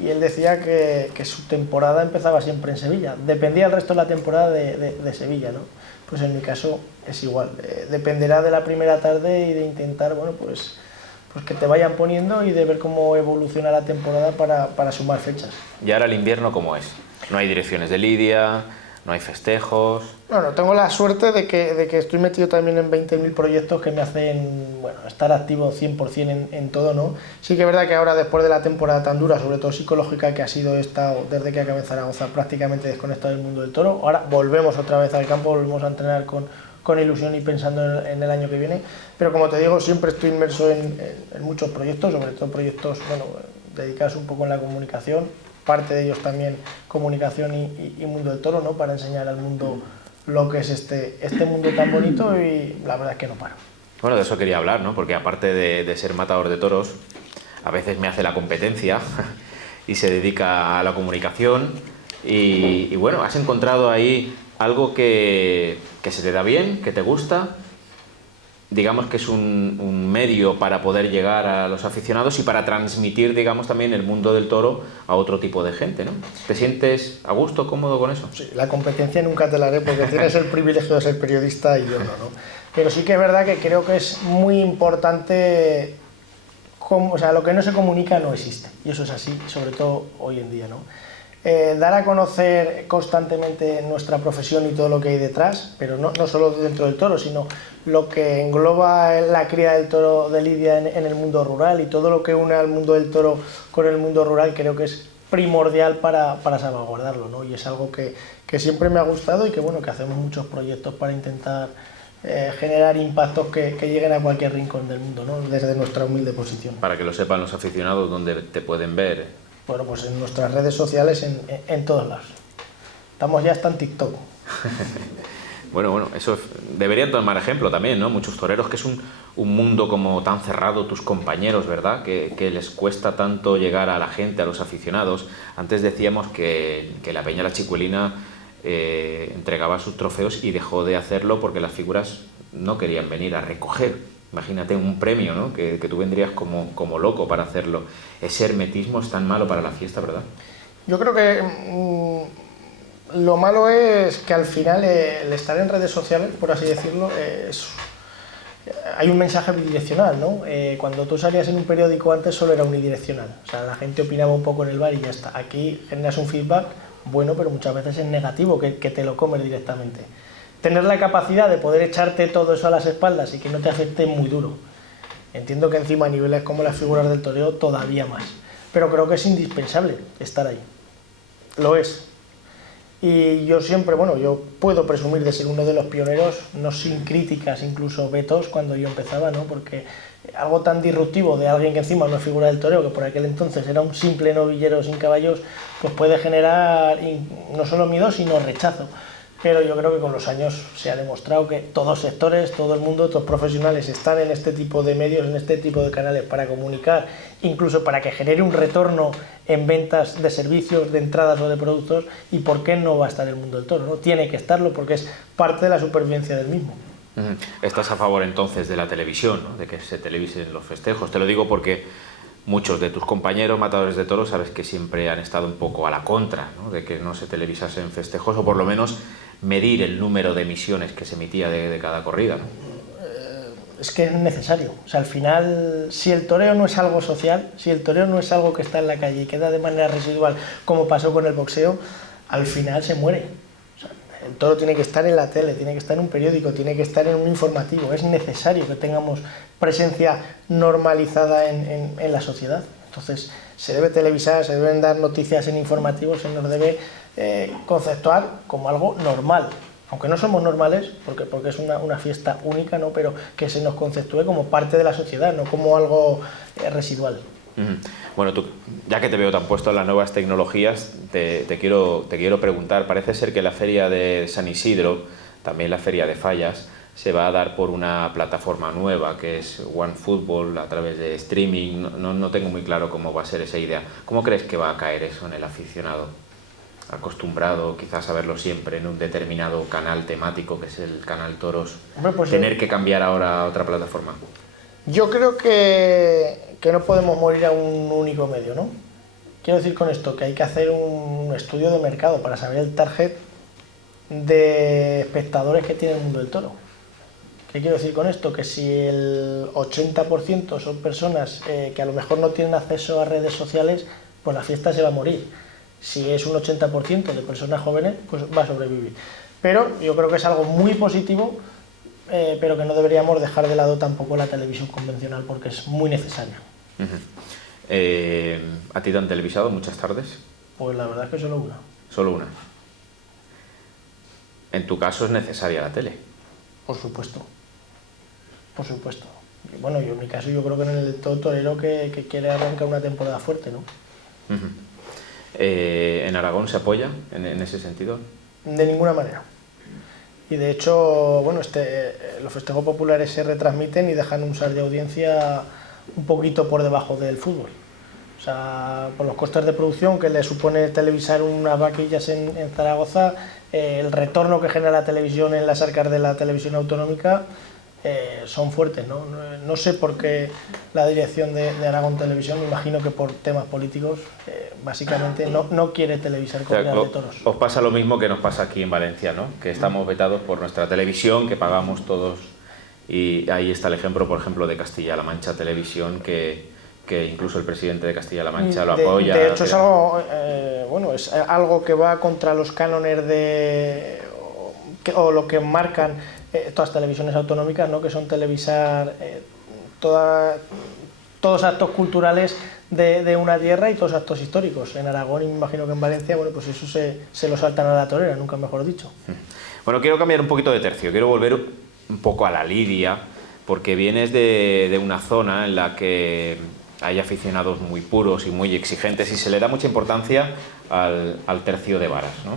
y él decía que su temporada empezaba siempre en Sevilla. Dependía el resto de la temporada de Sevilla, ¿no? Pues en mi caso es igual. Dependerá de la primera tarde y de intentar, bueno, pues que te vayan poniendo y de ver cómo evoluciona la temporada para sumar fechas. ¿Y ahora el invierno cómo es? ¿No hay direcciones de lidia? ¿No hay festejos? Bueno, tengo la suerte de que estoy metido también en 20.000 proyectos que me hacen, bueno, estar activo 100% en todo, ¿no? Sí que es verdad que ahora, después de la temporada tan dura, sobre todo psicológica que ha sido esta, desde que acabé en Zaragoza, prácticamente desconectado del mundo del toro, ahora volvemos otra vez al campo, volvemos a entrenar con ilusión y pensando en el año que viene, pero como te digo, siempre estoy inmerso en muchos proyectos, sobre todo proyectos, bueno, dedicados un poco en la comunicación, parte de ellos también comunicación y mundo del toro, ¿no? Para enseñar al mundo lo que es este mundo tan bonito, y la verdad es que no paro. Bueno, de eso quería hablar, ¿no? Porque aparte de ser matador de toros, a veces me hace la competencia y se dedica a la comunicación y bueno, has encontrado ahí algo que se te da bien, que te gusta. Digamos que es un medio para poder llegar a los aficionados y para transmitir, digamos, también el mundo del toro a otro tipo de gente, ¿no? ¿Te sientes a gusto, cómodo con eso? Sí, la competencia nunca te la haré porque tienes el privilegio de ser periodista y yo no. Pero sí que es verdad que creo que es muy importante, o sea, lo que no se comunica no existe, y eso es así, sobre todo hoy en día, ¿no? Dar a conocer constantemente nuestra profesión y todo lo que hay detrás, pero no solo dentro del toro, sino lo que engloba la cría del toro de lidia en el mundo rural y todo lo que une al mundo del toro con el mundo rural, creo que es primordial para salvaguardarlo, ¿no? Y es algo que siempre me ha gustado y que, bueno, que hacemos muchos proyectos para intentar generar impactos que lleguen a cualquier rincón del mundo, ¿no? Desde nuestra humilde posición. Para que lo sepan los aficionados, ¿dónde te pueden ver? Bueno, pues en nuestras redes sociales, en todos lados. Estamos ya hasta en TikTok. Bueno, eso deberían tomar ejemplo también, ¿no? Muchos toreros, que es un mundo como tan cerrado, tus compañeros, ¿verdad? Que les cuesta tanto llegar a la gente, a los aficionados. Antes decíamos que la Peña La Chicuelina entregaba sus trofeos y dejó de hacerlo porque las figuras no querían venir a recoger. Imagínate un premio, ¿no? Que tú vendrías como loco para hacerlo. Ese hermetismo es tan malo para la fiesta, ¿verdad? Yo creo que Lo malo es que al final el estar en redes sociales, por así decirlo, hay un mensaje bidireccional, ¿no? Cuando tú salías en un periódico antes solo era unidireccional, o sea, la gente opinaba un poco en el bar y ya está. Aquí generas un feedback bueno, pero muchas veces es negativo, que te lo comes directamente. Tener la capacidad de poder echarte todo eso a las espaldas y que no te afecte es muy duro. Entiendo que encima a niveles como las figuras del toreo todavía más, pero creo que es indispensable estar ahí. Lo es. Y yo siempre, bueno, yo puedo presumir de ser uno de los pioneros, no sin críticas, incluso vetos, cuando yo empezaba, ¿no? Porque algo tan disruptivo de alguien que encima no es figura del toreo, que por aquel entonces era un simple novillero sin caballos, pues puede generar no solo miedo, sino rechazo. Pero yo creo que con los años se ha demostrado que todos sectores, todo el mundo, todos profesionales están en este tipo de medios, en este tipo de canales para comunicar, incluso para que genere un retorno en ventas de servicios, de entradas o de productos, y por qué no va a estar el mundo del toro, ¿no? Tiene que estarlo porque es parte de la supervivencia del mismo. ¿Estás a favor entonces de la televisión, ¿no? De que se televisen los festejos? Te lo digo porque muchos de tus compañeros matadores de toros sabes que siempre han estado un poco a la contra, ¿no? De que no se televisasen festejos, o por lo menos medir el número de emisiones que se emitía de cada corrida, ¿no? Es que es necesario. O sea, al final, si el toreo no es algo social, si el toreo no es algo que está en la calle y queda de manera residual, como pasó con el boxeo, al final se muere. O sea, el toro tiene que estar en la tele, tiene que estar en un periódico, tiene que estar en un informativo. Es necesario que tengamos presencia normalizada en la sociedad. Entonces, se debe televisar, se deben dar noticias en informativos, se nos debe conceptuar como algo normal. Aunque no somos normales, porque es una fiesta única, ¿no? Pero que se nos conceptúe como parte de la sociedad, no como algo residual. Bueno, tú, ya que te veo tan puesto en las nuevas tecnologías, te quiero preguntar, parece ser que la feria de San Isidro, también la feria de Fallas, se va a dar por una plataforma nueva que es OneFootball a través de streaming. No tengo muy claro cómo va a ser esa idea. ¿Cómo crees que va a caer eso en el aficionado? Acostumbrado quizás a verlo siempre en un determinado canal temático, que es el canal Toros, pues tener que cambiar ahora a otra plataforma. Yo creo que no podemos morir a un único medio, ¿no? Quiero decir con esto que hay que hacer un estudio de mercado para saber el target de espectadores que tiene el mundo del toro. ¿Qué quiero decir con esto? Que si el 80% son personas que a lo mejor no tienen acceso a redes sociales, pues la fiesta se va a morir. Si es un 80% de personas jóvenes, pues va a sobrevivir. Pero yo creo que es algo muy positivo, pero que no deberíamos dejar de lado tampoco la televisión convencional, porque es muy necesaria. ¿A ti te han televisado muchas tardes? Pues la verdad es que solo una. Solo una. ¿En tu caso es necesaria la tele? Por supuesto. Por supuesto. Bueno, yo en mi caso yo creo que en el todo torero que quiere arrancar una temporada fuerte, ¿no? ¿En Aragón se apoya en ese sentido? De ninguna manera. Y de hecho, bueno, los festejos populares se retransmiten y dejan un SAR de audiencia un poquito por debajo del fútbol. O sea, por los costes de producción que le supone televisar unas vaquillas en Zaragoza, el retorno que genera la televisión en las arcas de la televisión autonómica son fuertes, ¿no? No sé por qué la dirección de Aragón Televisión, me imagino que por temas políticos, básicamente no quiere televisar corridas de toros. Os pasa lo mismo que nos pasa aquí en Valencia, ¿no? Que estamos vetados por nuestra televisión, que pagamos todos, y ahí está el ejemplo, por ejemplo, de Castilla-La Mancha Televisión, que incluso el presidente de Castilla-La Mancha lo apoya. De hecho, es algo, es algo que va contra los cánones o lo que marcan todas las televisiones autonómicas, ¿no? Que son televisar todos actos culturales de una tierra y todos actos históricos. En Aragón y me imagino que en Valencia, bueno, pues eso se lo saltan a la torera, nunca mejor dicho. Bueno, quiero cambiar un poquito de tercio, quiero volver un poco a la lidia, porque vienes de una zona en la que hay aficionados muy puros y muy exigentes y se le da mucha importancia al tercio de varas, ¿no?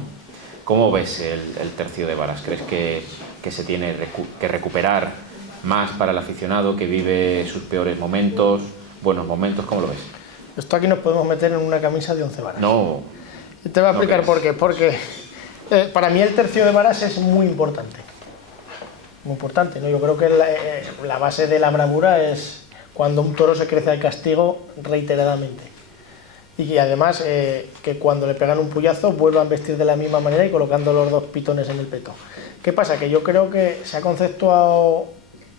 ¿Cómo ves el tercio de varas? ¿Crees que se tiene que recuperar más para el aficionado que vive sus peores momentos, buenos momentos? ¿Cómo lo ves? Esto aquí nos podemos meter en una camisa de 11 varas. No. Y te voy a explicar por qué. Porque para mí el tercio de varas es muy importante. Muy importante, ¿no? Yo creo que la base de la bravura es cuando un toro se crece al castigo reiteradamente. y que además que cuando le pegan un puyazo vuelvan a vestir de la misma manera y colocando los dos pitones en el peto. ¿Qué pasa? Que yo creo que se ha conceptuado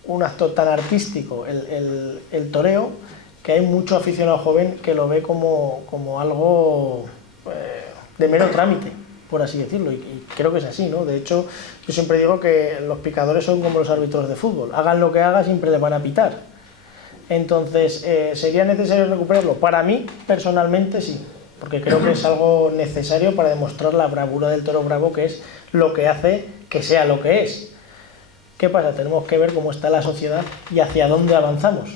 un acto tan artístico, el toreo, que hay mucho aficionado joven que lo ve como algo de mero trámite, por así decirlo, y creo que es así, ¿no? De hecho, yo siempre digo que los picadores son como los árbitros de fútbol, hagan lo que hagan, siempre les van a pitar. Entonces, ¿sería necesario recuperarlo? Para mí, personalmente, sí, porque creo que es algo necesario para demostrar la bravura del toro bravo, que es lo que hace que sea lo que es. ¿Qué pasa? Tenemos que ver cómo está la sociedad y hacia dónde avanzamos.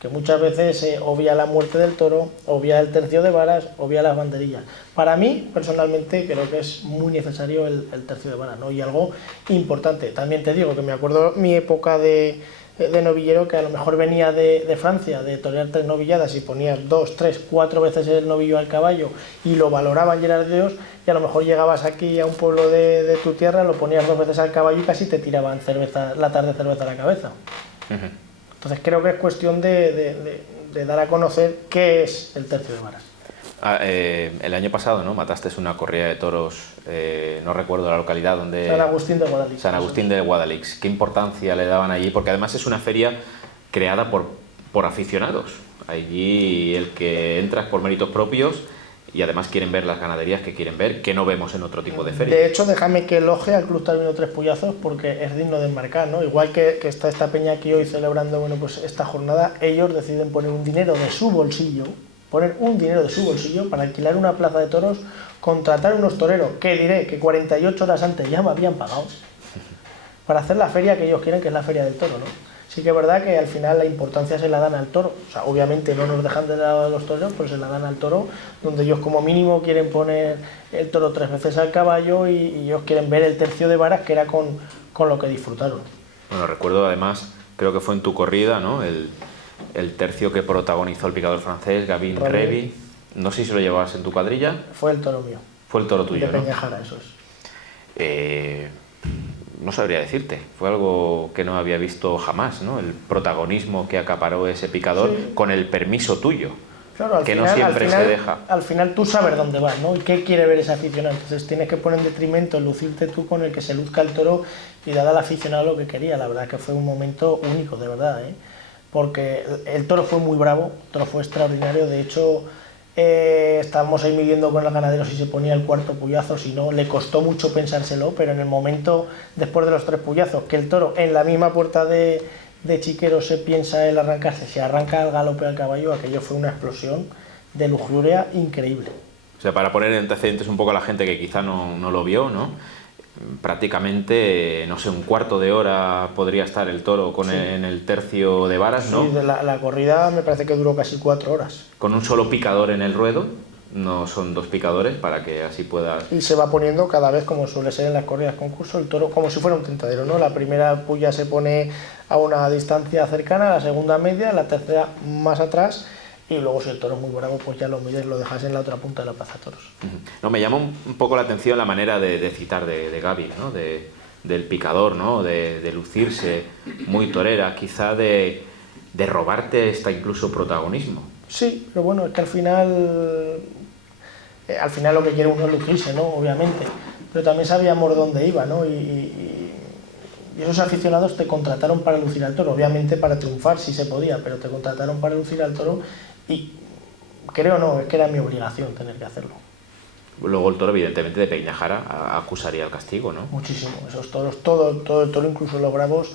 Que muchas veces obvia la muerte del toro, obvia el tercio de varas, obvia las banderillas. Para mí, personalmente, creo que es muy necesario el tercio de varas, ¿no? Y algo importante. También te digo que me acuerdo mi época de novillero, que a lo mejor venía de Francia, de torear 3 novilladas y ponías 2, 3, 4 veces el novillo al caballo y lo valoraban y eras Dios, y a lo mejor llegabas aquí a un pueblo de tu tierra, lo ponías 2 veces al caballo y casi te tiraban latas de cerveza a la cabeza. Entonces creo que es cuestión de dar a conocer qué es el tercio de varas. El año pasado, ¿no?, mataste una corrida de toros, no recuerdo la localidad donde... San Agustín de Guadalix. San Agustín de Guadalix. ¿Qué importancia le daban allí? Porque además es una feria creada por aficionados. Allí el que entras por méritos propios y además quieren ver las ganaderías que quieren ver, que no vemos en otro tipo de ferias. De hecho, déjame que elogie al Club Taurino Tres Puyazos, porque es digno de enmarcar, ¿no? Igual que está esta peña aquí hoy celebrando, bueno, pues esta jornada, ellos deciden poner un dinero de su bolsillo, para alquilar una plaza de toros, contratar unos toreros, que diré que 48 horas antes ya me habían pagado, para hacer la feria que ellos quieren, que es la feria del toro, ¿no? Sí que es verdad que al final la importancia se la dan al toro, o sea, obviamente no nos dejan de lado a los toreros, pero se la dan al toro, donde ellos como mínimo quieren poner el toro 3 veces al caballo y ellos quieren ver el tercio de varas, que era con lo que disfrutaron. Bueno, recuerdo además, creo que fue en tu corrida, ¿no?, el tercio que protagonizó el picador francés, Gavin Revy. No sé si lo llevabas en tu cuadrilla. Fue el toro mío. Fue el toro tuyo, de Peña Jara, ¿no? Eso es. No sabría decirte, fue algo que no había visto jamás, ¿no? El protagonismo que acaparó ese picador, sí, con el permiso tuyo, claro, que final, no siempre se deja. Al final tú sabes dónde vas, ¿no? Y qué quiere ver ese aficionado. Entonces tienes que poner en detrimento el lucirte tú con el que se luzca el toro y dar al aficionado lo que quería. La verdad que fue un momento único, de verdad, ¿eh? Porque el toro fue muy bravo, el toro fue extraordinario. De hecho, estábamos ahí midiendo con el ganadero si se ponía el cuarto puyazo, si no, le costó mucho pensárselo, pero en el momento, después de los 3 puyazos, que el toro en la misma puerta de Chiquero se piensa el arrancarse, se arranca al galope al caballo, aquello fue una explosión de lujuria increíble. O sea, para poner en antecedentes un poco a la gente que quizá no lo vio, ¿no?, prácticamente, no sé, un cuarto de hora podría estar el toro sí, en el tercio de varas, ¿no? Sí, la corrida me parece que duró casi 4 horas. Con un solo picador en el ruedo, no son 2 picadores, para que así puedas... Y se va poniendo cada vez, como suele ser en las corridas concurso, el toro como si fuera un tentadero, ¿no? La primera puya se pone a una distancia cercana, la segunda media, la tercera más atrás, y luego si el toro es muy bravo, pues ya lo mides, lo dejas en la otra punta de la plaza de toros. No, me llama un poco la atención la manera de citar de Gaby, ¿no?, del picador, ¿no?, de lucirse muy torera, quizá de robarte hasta incluso protagonismo. Sí, pero bueno, es que al final lo que quiere uno es lucirse, ¿no?, obviamente, pero también sabíamos dónde iba, ¿no?, y esos aficionados te contrataron para lucir al toro, obviamente para triunfar si se podía, pero te contrataron para lucir al toro y creo no, es que era mi obligación tener que hacerlo. Luego el toro, evidentemente, de Peña Jara acusaría el castigo, ¿no? Muchísimo, esos toros, todo el toro, incluso los bravos,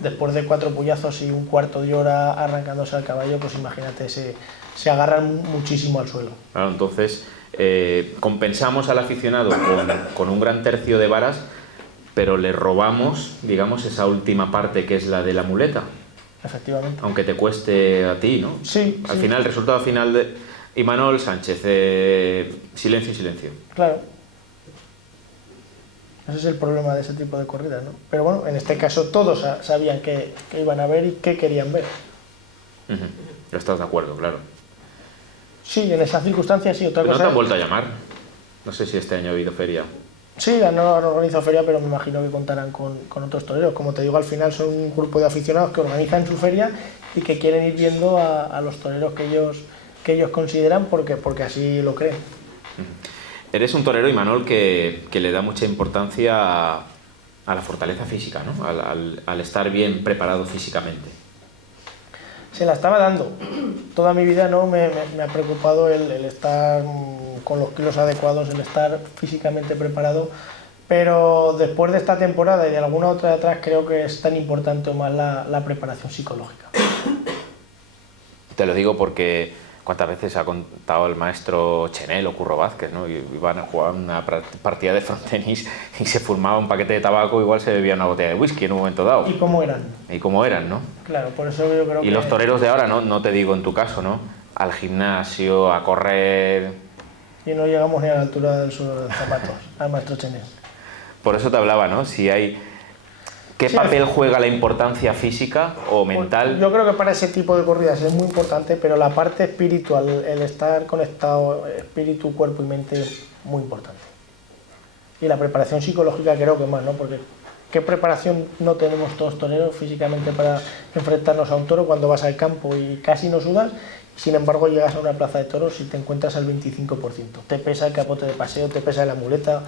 después de 4 puyazos y un cuarto de hora arrancándose al caballo, pues imagínate, se agarran muchísimo al suelo. Claro, entonces compensamos al aficionado con un gran tercio de varas, pero le robamos, digamos, esa última parte que es la de la muleta. Efectivamente. Aunque te cueste a ti, ¿no? Sí. Al final, el resultado final de Imanol Sánchez, silencio y silencio. Claro. Ese es el problema de ese tipo de corridas, ¿no? Pero bueno, en este caso todos sabían qué iban a ver y qué querían ver. ¿Estás de acuerdo? Claro. Sí, en esas circunstancias sí. Otra cosa. ¿No te han vuelto a llamar? No sé si este año ha habido feria. Sí, no han organizado feria, pero me imagino que contarán con otros toreros. Como te digo, al final son un grupo de aficionados que organizan su feria y que quieren ir viendo a los toreros que ellos que ellos consideran porque así lo creen. Eres un torero, Imanol, que le da mucha importancia a la fortaleza física, ¿no? Al estar bien preparado físicamente. Se la estaba dando. Toda mi vida, ¿no? me ha preocupado el estar con los kilos adecuados, el estar físicamente preparado, pero después de esta temporada y de alguna otra de atrás creo que es tan importante o más la preparación psicológica. Te lo digo porque cuántas veces ha contado el maestro Chenel o Curro Vázquez, ¿no? Iban a jugar una partida de frontenis y se fumaba un paquete de tabaco, igual se bebía una botella de whisky en un momento dado. ¿Y cómo eran? Y cómo eran, ¿no? Claro, por eso yo creo que... Y los toreros de ahora, no te digo en tu caso, ¿no? Al gimnasio, a correr... Y no llegamos ni a la altura del suelo de los zapatos, al maestro Chenel. Por eso te hablaba, ¿no? Si hay... ¿Qué papel juega la importancia física o mental? Yo creo que para ese tipo de corridas es muy importante, pero la parte espiritual, el estar conectado, espíritu, cuerpo y mente, muy importante. Y la preparación psicológica creo que más, ¿no? Porque ¿qué preparación no tenemos todos toreros físicamente para enfrentarnos a un toro cuando vas al campo y casi no sudas? Sin embargo, llegas a una plaza de toros y te encuentras al 25%. Te pesa el capote de paseo, te pesa la muleta.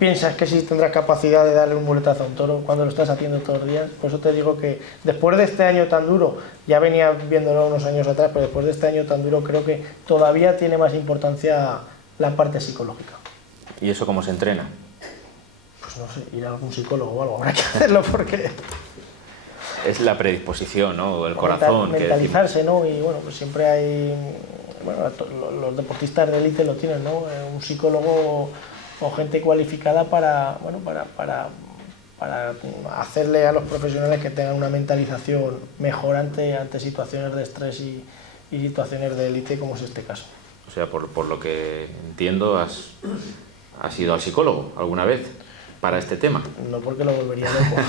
Piensas que sí tendrás capacidad de darle un muletazo a un toro cuando lo estás haciendo todos los días. Por eso te digo que después de este año tan duro, ya venía viéndolo unos años atrás, pero después de este año tan duro creo que todavía tiene más importancia la parte psicológica. ¿Y eso cómo se entrena? Pues no sé, ir a algún psicólogo o algo, habrá que hacerlo porque... Es la predisposición, ¿no? El corazón. Mentalizarse, ¿no? Y bueno, pues siempre hay... Bueno, los deportistas de élite lo tienen, ¿no? Un psicólogo o gente cualificada para hacerle a los profesionales que tengan una mentalización mejor ante situaciones de estrés y situaciones de élite como es este caso. O sea, por lo que entiendo, has ido al psicólogo alguna vez para este tema. No porque lo volvería loco.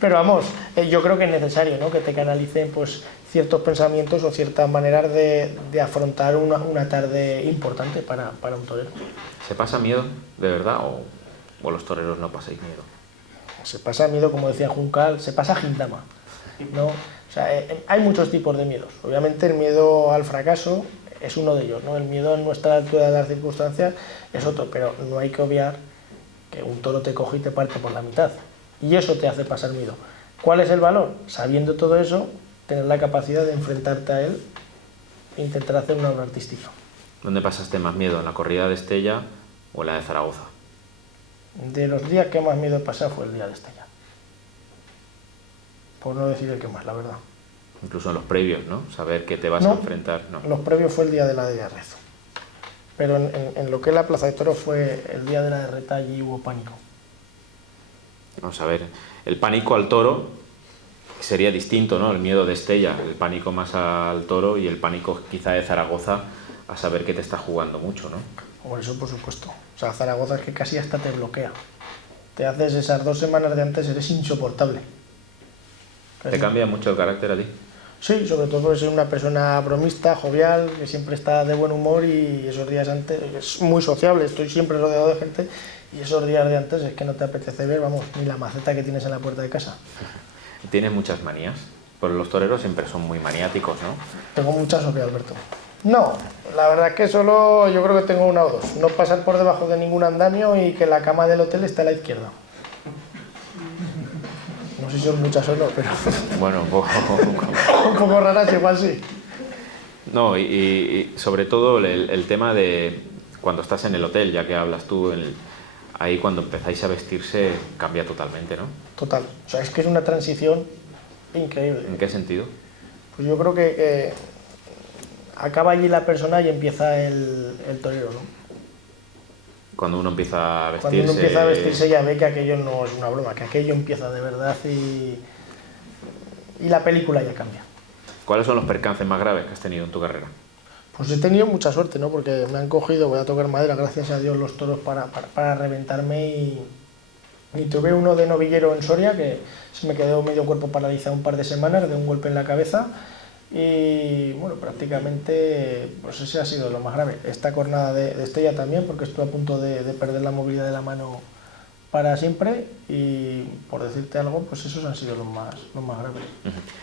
Pero vamos, yo creo que es necesario, ¿no? Que te canalicen pues, ciertos pensamientos o ciertas maneras de afrontar una tarde importante para un torero. ¿Se pasa miedo, de verdad, o los toreros no pasáis miedo? Se pasa miedo, como decía Juncal, se pasa gintama, ¿no? O sea, hay muchos tipos de miedos. Obviamente el miedo al fracaso es uno de ellos, ¿no? El miedo a no estar a la altura de las circunstancias es otro, pero no hay que obviar que un toro te coge y te parte por la mitad. Y eso te hace pasar miedo. ¿Cuál es el valor? Sabiendo todo eso, tener la capacidad de enfrentarte a él e intentar hacer una obra artística. ¿Dónde pasaste más miedo? ¿En la corrida de Estella o en la de Zaragoza? De los días que más miedo he pasado fue el día de Estella. Por no decir el que más, la verdad. Incluso en los previos, ¿no? Saber que te vas a enfrentar. No. Los previos fue el día de la de Rezo. Pero en lo que es la Plaza de Toros fue el día de la derreta, allí hubo pánico. Vamos a ver, el pánico al toro sería distinto, ¿no? El miedo de Estella, el pánico más al toro y el pánico quizá de Zaragoza a saber que te está jugando mucho, ¿no? Por eso, por supuesto. O sea, Zaragoza es que casi hasta te bloquea. Te haces esas 2 semanas de antes, eres insoportable. Casi. ¿Te cambia mucho el carácter a ti? Sí, sobre todo porque soy una persona bromista, jovial, que siempre está de buen humor y esos días antes es muy sociable, estoy siempre rodeado de gente y esos días de antes es que no te apetece ver, vamos, ni la maceta que tienes en la puerta de casa. ¿Tienes muchas manías? Pues los toreros siempre son muy maniáticos, ¿no? Tengo muchas, ¿o qué, Alberto? No, la verdad es que solo yo creo que tengo una o dos. No pasar por debajo de ningún andamio y que la cama del hotel esté a la izquierda. No sé si son muchas o no, pero... Bueno, un poco raras igual sí. No, y sobre todo el tema de cuando estás en el hotel, ya que hablas tú, ahí cuando empezáis a vestirse cambia totalmente, ¿no? Total, o sea, es que es una transición increíble. ¿En qué sentido? Pues yo creo que acaba allí la persona y empieza el torero, ¿no? Cuando uno empieza a vestirse... Cuando uno empieza a vestirse ya ve que aquello no es una broma, que aquello empieza de verdad y la película ya cambia. ¿Cuáles son los percances más graves que has tenido en tu carrera? Pues he tenido mucha suerte, ¿no? Porque me han cogido, voy a tocar madera, gracias a Dios, los toros para reventarme y tuve uno de novillero en Soria que se me quedó medio cuerpo paralizado un par de semanas de un golpe en la cabeza y bueno, prácticamente pues ese ha sido lo más grave. Esta cornada de Estella también, porque estuve a punto de perder la movilidad de la mano para siempre y, por decirte algo, pues esos han sido los más graves.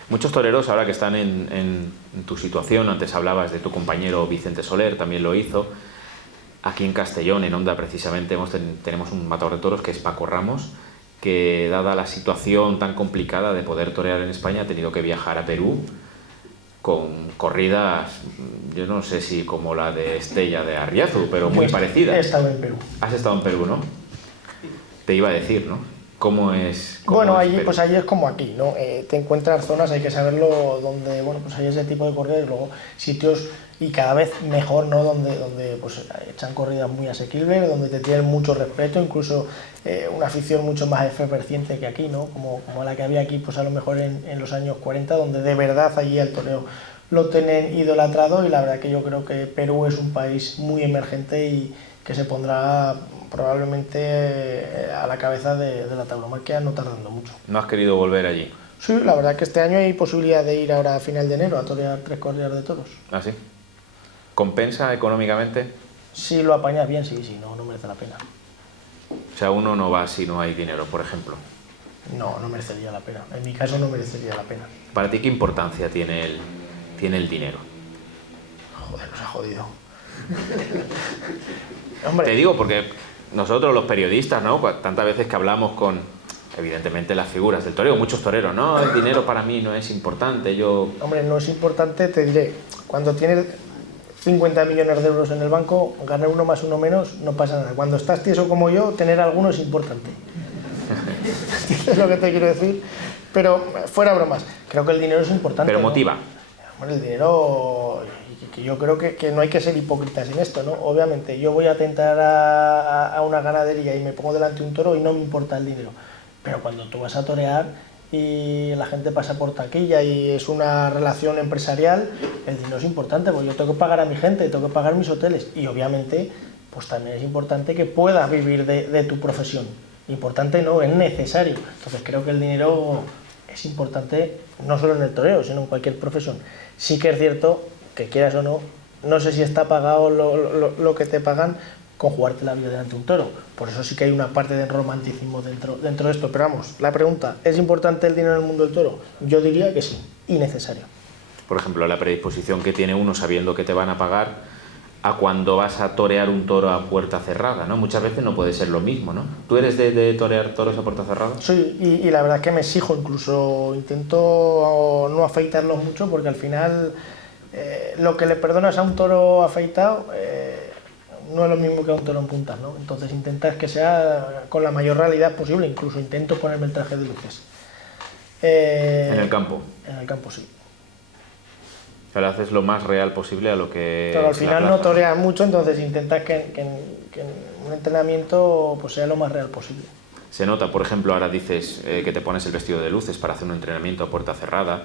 Muchos toreros, ahora que están en tu situación, antes hablabas de tu compañero Vicente Soler, también lo hizo. Aquí en Castellón, en Onda, precisamente, tenemos un matador de toros que es Paco Ramos, que dada la situación tan complicada de poder torear en España, ha tenido que viajar a Perú con corridas, yo no sé si como la de Estella de Arriazu, pero muy parecidas. He estado en Perú. Has estado en Perú, ¿no? Te iba a decir, ¿no? ¿Cómo es? Bueno, allí es como aquí, ¿no? Te encuentras zonas, hay que saberlo, donde, bueno, pues hay ese tipo de corridas y luego sitios, y cada vez mejor, ¿no? Donde pues echan corridas muy asequibles, donde te tienen mucho respeto, incluso una afición mucho más efervesciente que aquí, ¿no? Como la que había aquí, pues a lo mejor en los años 40, donde de verdad allí el toreo lo tienen idolatrado, y la verdad que yo creo que Perú es un país muy emergente y que se pondrá probablemente a la cabeza de la tauromaquia no tardando mucho. ¿No has querido volver allí? Sí, la verdad que este año hay posibilidad de ir ahora a final de enero a torear 3 corridas de toros. ¿Ah, sí? ¿Compensa económicamente? Si lo apañas bien, sí, no merece la pena. O sea, uno no va si no hay dinero, por ejemplo. No merecería la pena. En mi caso no merecería la pena. ¿Para ti qué importancia tiene el dinero? Joder, nos ha jodido. Hombre. Te digo porque nosotros los periodistas, ¿no? Tantas veces que hablamos con, evidentemente, las figuras del toreo, muchos toreros, no, el dinero para mí no es importante, yo... Hombre, no es importante, te diré, cuando tienes 50 millones de euros en el banco, ganar uno más uno menos no pasa nada. Cuando estás tieso como yo, tener alguno es importante. ¿Entiendes lo que te quiero decir? Pero fuera bromas, creo que el dinero es importante. Pero ¿no? motiva. Bueno, el dinero, que yo creo que no hay que ser hipócritas en esto, ¿no? Obviamente, yo voy a tentar a una ganadería y me pongo delante de un toro y no me importa el dinero. Pero cuando tú vas a torear y la gente pasa por taquilla y es una relación empresarial, el dinero es importante, porque yo tengo que pagar a mi gente, tengo que pagar mis hoteles y obviamente pues también es importante que puedas vivir de tu profesión. Importante no, es necesario. Entonces creo que el dinero es importante no solo en el toreo, sino en cualquier profesión. Sí que es cierto que, quieras o no, no sé si está pagado lo que te pagan con jugarte la vida delante de un toro. Por eso sí que hay una parte de romanticismo dentro de esto. Pero vamos, la pregunta, ¿es importante el dinero en el mundo del toro? Yo diría que sí, y necesario. Por ejemplo, la predisposición que tiene uno sabiendo que te van a pagar a cuando vas a torear un toro a puerta cerrada, ¿no? Muchas veces no puede ser lo mismo, ¿no? ¿Tú eres de torear toros a puerta cerrada? Sí, y la verdad es que me exijo, incluso intento no afeitarlos mucho, porque al final lo que le perdonas a un toro afeitado no es lo mismo que a un toro en puntas, ¿no? Entonces intentas que sea con la mayor realidad posible, incluso intento ponerme el traje de luces. ¿En el campo? En el campo, sí. O sea, lo haces lo más real posible a lo que... Pero al final no toreas mucho, entonces intentas que en un entrenamiento pues sea lo más real posible. Se nota, por ejemplo, ahora dices que te pones el vestido de luces para hacer un entrenamiento a puerta cerrada.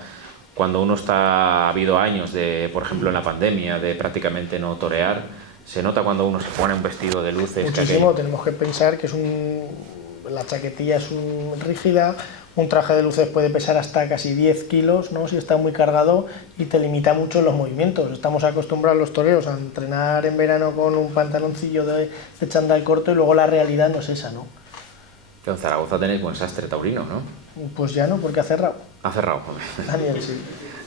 Cuando uno ha habido años de, por ejemplo, en la pandemia, de prácticamente no torear, se nota cuando uno se pone un vestido de luces. Muchísimo, tenemos que pensar que la chaquetilla es rígida, un traje de luces puede pesar hasta casi 10 kilos, ¿no? Si está muy cargado, y te limita mucho los movimientos. Estamos acostumbrados los toreros a entrenar en verano con un pantaloncillo de chándal corto, y luego la realidad no es esa, ¿no? En Zaragoza tenéis buen sastre taurino, ¿no? Pues ya no, porque ha cerrado. Ha cerrado. Daniel, sí.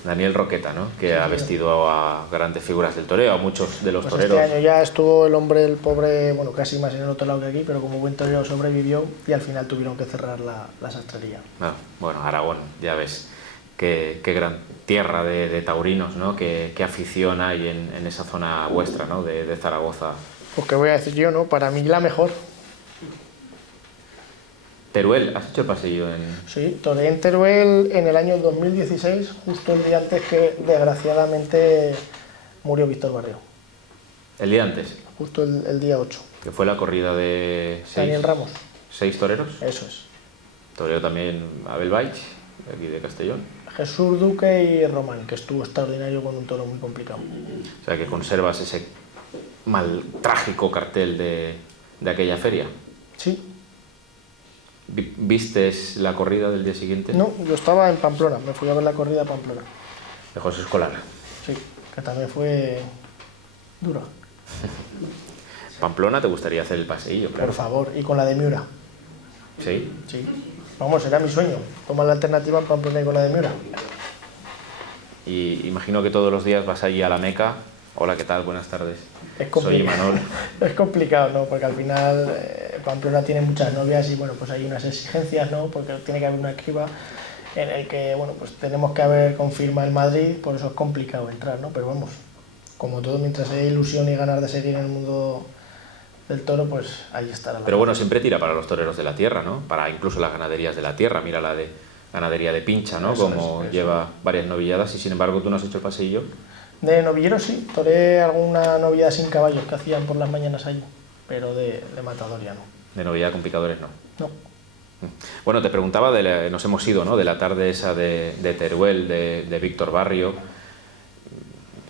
Daniel Roqueta, ¿no? Que ha vestido a grandes figuras del toreo, a muchos de los pues toreros. Este año ya estuvo el hombre, el pobre, bueno, casi más en el otro lado que aquí, pero como buen torero sobrevivió y al final tuvieron que cerrar la sastrería. Bueno, Aragón, ya ves, qué gran tierra de taurinos, ¿no? Qué afición hay en esa zona vuestra, ¿no? De Zaragoza. Pues qué voy a decir yo, ¿no? Para mí la mejor. Teruel, ¿has hecho el pasillo en...? Sí, toreé en Teruel en el año 2016, justo el día antes que desgraciadamente murió Víctor Barrio. ¿El día antes? Justo el día 8. Que fue la corrida de 6... Daniel Ramos. 6 toreros. Eso es. Toreo también Abel Baich, de aquí de Castellón. Jesús Duque y Román, que estuvo extraordinario con un toro muy complicado. O sea, que conservas ese trágico cartel de aquella feria. Sí. ¿Vistes la corrida del día siguiente? No, yo estaba en Pamplona, me fui a ver la corrida a Pamplona. De José Escolar. Sí, que también fue dura. Pamplona te gustaría hacer el paseillo, claro. Por favor, y con la de Miura. ¿Sí? Sí. Vamos, era mi sueño. Toma la alternativa en Pamplona y con la de Miura. Y imagino que todos los días vas allí a la Meca. Hola, ¿qué tal? Buenas tardes. Soy Imanol. Es complicado, ¿no? Porque al final Pamplona tiene muchas novias y bueno, pues hay unas exigencias, ¿no? Porque tiene que haber una criba en el que, bueno, pues tenemos que haber confirma el Madrid, por eso es complicado entrar, ¿no? Pero vamos, como todo, mientras haya ilusión y ganas de seguir en el mundo del toro, pues ahí estará. Pero bueno, siempre tira para los toreros de la tierra, ¿no? Para incluso las ganaderías de la tierra. Mira la de ganadería de Pincha, ¿no? Como lleva varias novilladas y sin embargo tú no has hecho el paseillo. De novillero sí, toré alguna novillada sin caballos que hacían por las mañanas allí, pero de matador ya no. De novillada con picadores no. No. Bueno, te preguntaba, nos hemos ido, ¿no? De la tarde esa de Teruel, de Víctor Barrio.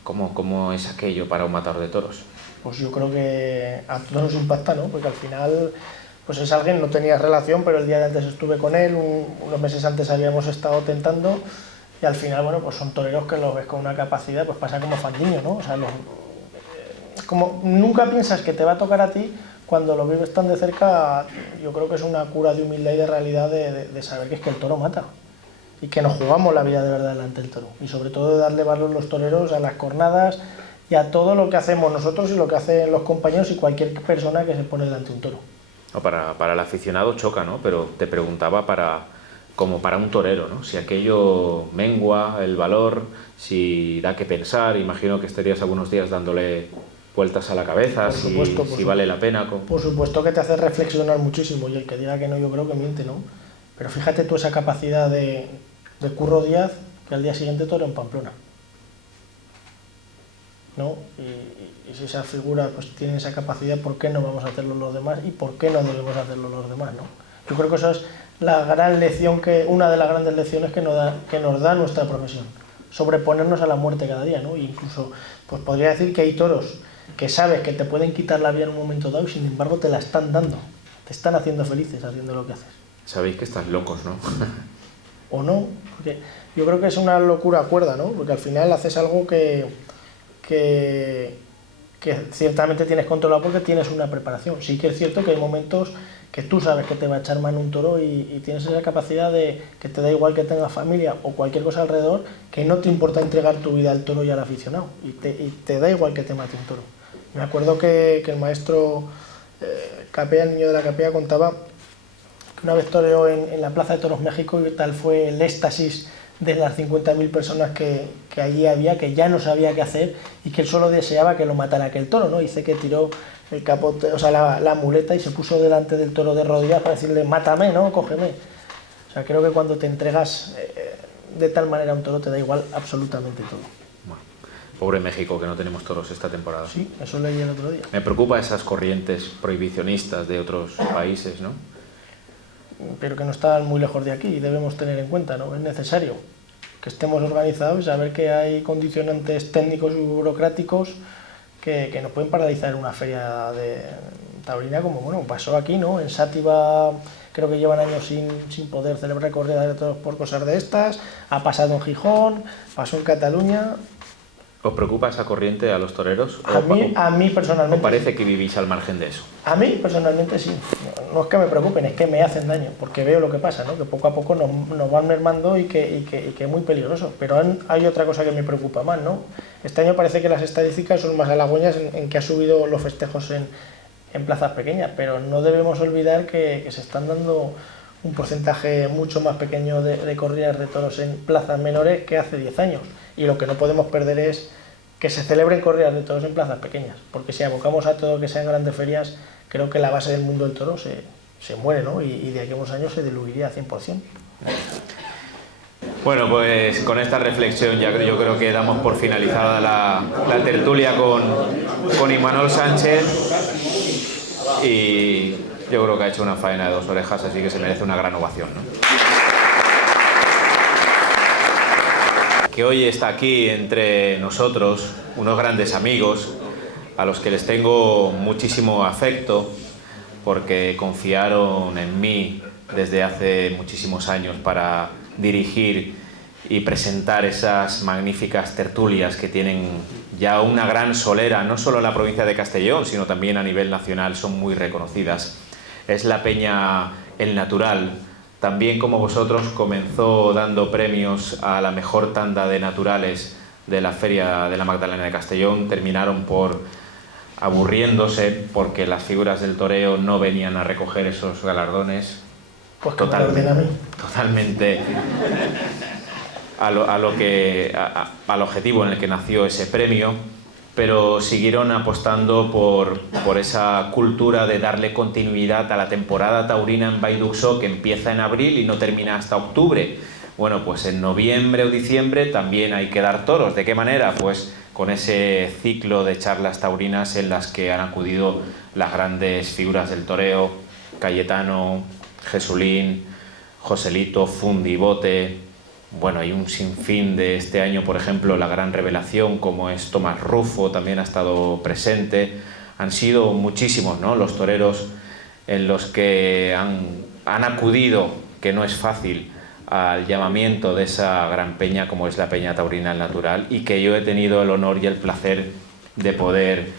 ¿Cómo es aquello para un matador de toros? Pues yo creo que a todos nos impacta, ¿no? Porque al final pues es alguien, no tenía relación, pero el día de antes estuve con él, unos meses antes habíamos estado tentando y al final, bueno, pues son toreros que los ves con una capacidad, pues pasa como Fandiño, ¿no? O sea, como nunca piensas que te va a tocar a ti, cuando lo vives tan de cerca, yo creo que es una cura de humildad y de realidad de saber que es que el toro mata y que nos jugamos la vida de verdad delante del toro y sobre todo de darle valor los toreros a las cornadas y a todo lo que hacemos nosotros y lo que hacen los compañeros y cualquier persona que se pone delante de un toro. No, para el aficionado choca, ¿no? Pero te preguntaba como para un torero, ¿no? Si aquello mengua el valor, si da que pensar, imagino que estarías algunos días dándole vueltas a la cabeza, si vale la pena. Por supuesto que te hace reflexionar muchísimo y el que diga que no, yo creo que miente, ¿no? Pero fíjate tú esa capacidad de Curro Díaz, que al día siguiente toro en Pamplona, ¿no? Y si esa figura pues tiene esa capacidad, ¿por qué no vamos a hacerlo los demás? ¿Y por qué no debemos hacerlo los demás, ¿no? Yo creo que eso es la gran lección, una de las grandes lecciones que nos da nuestra profesión, sobreponernos a la muerte cada día, ¿no? E incluso, pues podría decir que hay toros que sabes que te pueden quitar la vida en un momento dado y sin embargo te la están dando, te están haciendo felices haciendo lo que haces. Sabéis que estás locos, ¿no? O no, porque yo creo que es una locura cuerda, ¿no? Porque al final haces algo que ciertamente tienes controlado porque tienes una preparación. Sí que es cierto que hay momentos que tú sabes que te va a echar mano un toro y tienes esa capacidad de que te da igual que tengas familia o cualquier cosa alrededor, que no te importa entregar tu vida al toro y al aficionado y te da igual que te mate un toro. Me acuerdo que el maestro Capea, el niño de la Capea, contaba que una vez toreó en la Plaza de Toros México y tal fue el éxtasis de las 50.000 personas que allí había, que ya no sabía qué hacer y que él solo deseaba que lo matara aquel toro, ¿no? Dice que tiró el capote, o sea, la muleta y se puso delante del toro de rodillas para decirle, mátame, ¿no? Cógeme. O sea, creo que cuando te entregas de tal manera a un toro te da igual absolutamente todo. Bueno, pobre México, que no tenemos toros esta temporada. Sí, eso leí el otro día. Me preocupa esas corrientes prohibicionistas de otros países, ¿no? Pero que no están muy lejos de aquí y debemos tener en cuenta, ¿no? Es necesario que estemos organizados y saber que hay condicionantes técnicos y burocráticos que nos pueden paralizar una feria de taurina, como bueno, pasó aquí, ¿no? En Sátiva creo que llevan años sin poder celebrar corridas de toros por cosas de estas, ha pasado en Gijón, pasó en Cataluña. ¿Os preocupa esa corriente a los toreros? A mí personalmente. ¿O parece que vivís al margen de eso? A mí personalmente sí. No es que me preocupen, es que me hacen daño, porque veo lo que pasa, ¿no? Que poco a poco nos van mermando y que es muy peligroso. Pero hay otra cosa que me preocupa más, ¿no? Este año parece que las estadísticas son más halagüeñas en que ha subido los festejos en plazas pequeñas, pero no debemos olvidar que se están dando un porcentaje mucho más pequeño de corridas de toros en plazas menores que hace 10 años. Y lo que no podemos perder es que se celebren corridas de toros en plazas pequeñas, porque si abocamos a todo que sean grandes ferias, creo que la base del mundo del toro se muere, ¿no? Y de aquí a unos años se diluiría al 100%. Bueno, pues con esta reflexión ya yo creo que damos por finalizada la tertulia con Imanol Sánchez y yo creo que ha hecho una faena de 2 orejas, así que se merece una gran ovación, ¿no? Que hoy está aquí entre nosotros unos grandes amigos a los que les tengo muchísimo afecto porque confiaron en mí desde hace muchísimos años para dirigir y presentar esas magníficas tertulias que tienen ya una gran solera, no solo en la provincia de Castellón, sino también a nivel nacional, son muy reconocidas. Es la peña el natural, también como vosotros comenzó dando premios a la mejor tanda de naturales de la Feria de la Magdalena de Castellón, terminaron por aburriéndose porque las figuras del toreo no venían a recoger esos galardones. Pues que totalmente al objetivo en el que nació ese premio, pero siguieron apostando por esa cultura de darle continuidad a la temporada taurina en Vall-d'Uxó, que empieza en abril y no termina hasta octubre. Bueno, pues en noviembre o diciembre también hay que dar toros. ¿De qué manera? Pues con ese ciclo de charlas taurinas en las que han acudido las grandes figuras del toreo: Cayetano, Jesulín, Joselito, Fundibote. Bueno, hay un sinfín de este año, por ejemplo, la gran revelación, como es Tomás Rufo, también ha estado presente. Han sido muchísimos, ¿no?, los toreros en los que han acudido, que no es fácil, al llamamiento de esa gran peña como es la Peña Taurina El Natural, y que yo he tenido el honor y el placer de poder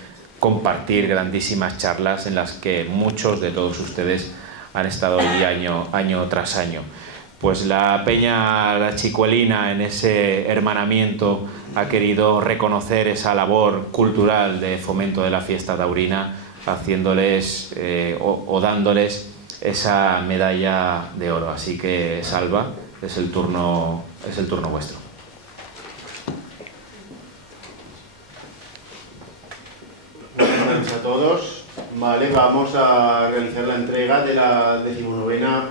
compartir grandísimas charlas en las que muchos de todos ustedes han estado allí año tras año. Pues la Peña La Chicuelina, en ese hermanamiento, ha querido reconocer esa labor cultural de fomento de la fiesta taurina, haciéndoles o dándoles esa medalla de oro. Así que, Salva, es el turno vuestro. Buenas tardes a todos. Vale, vamos a realizar la entrega de la 19ª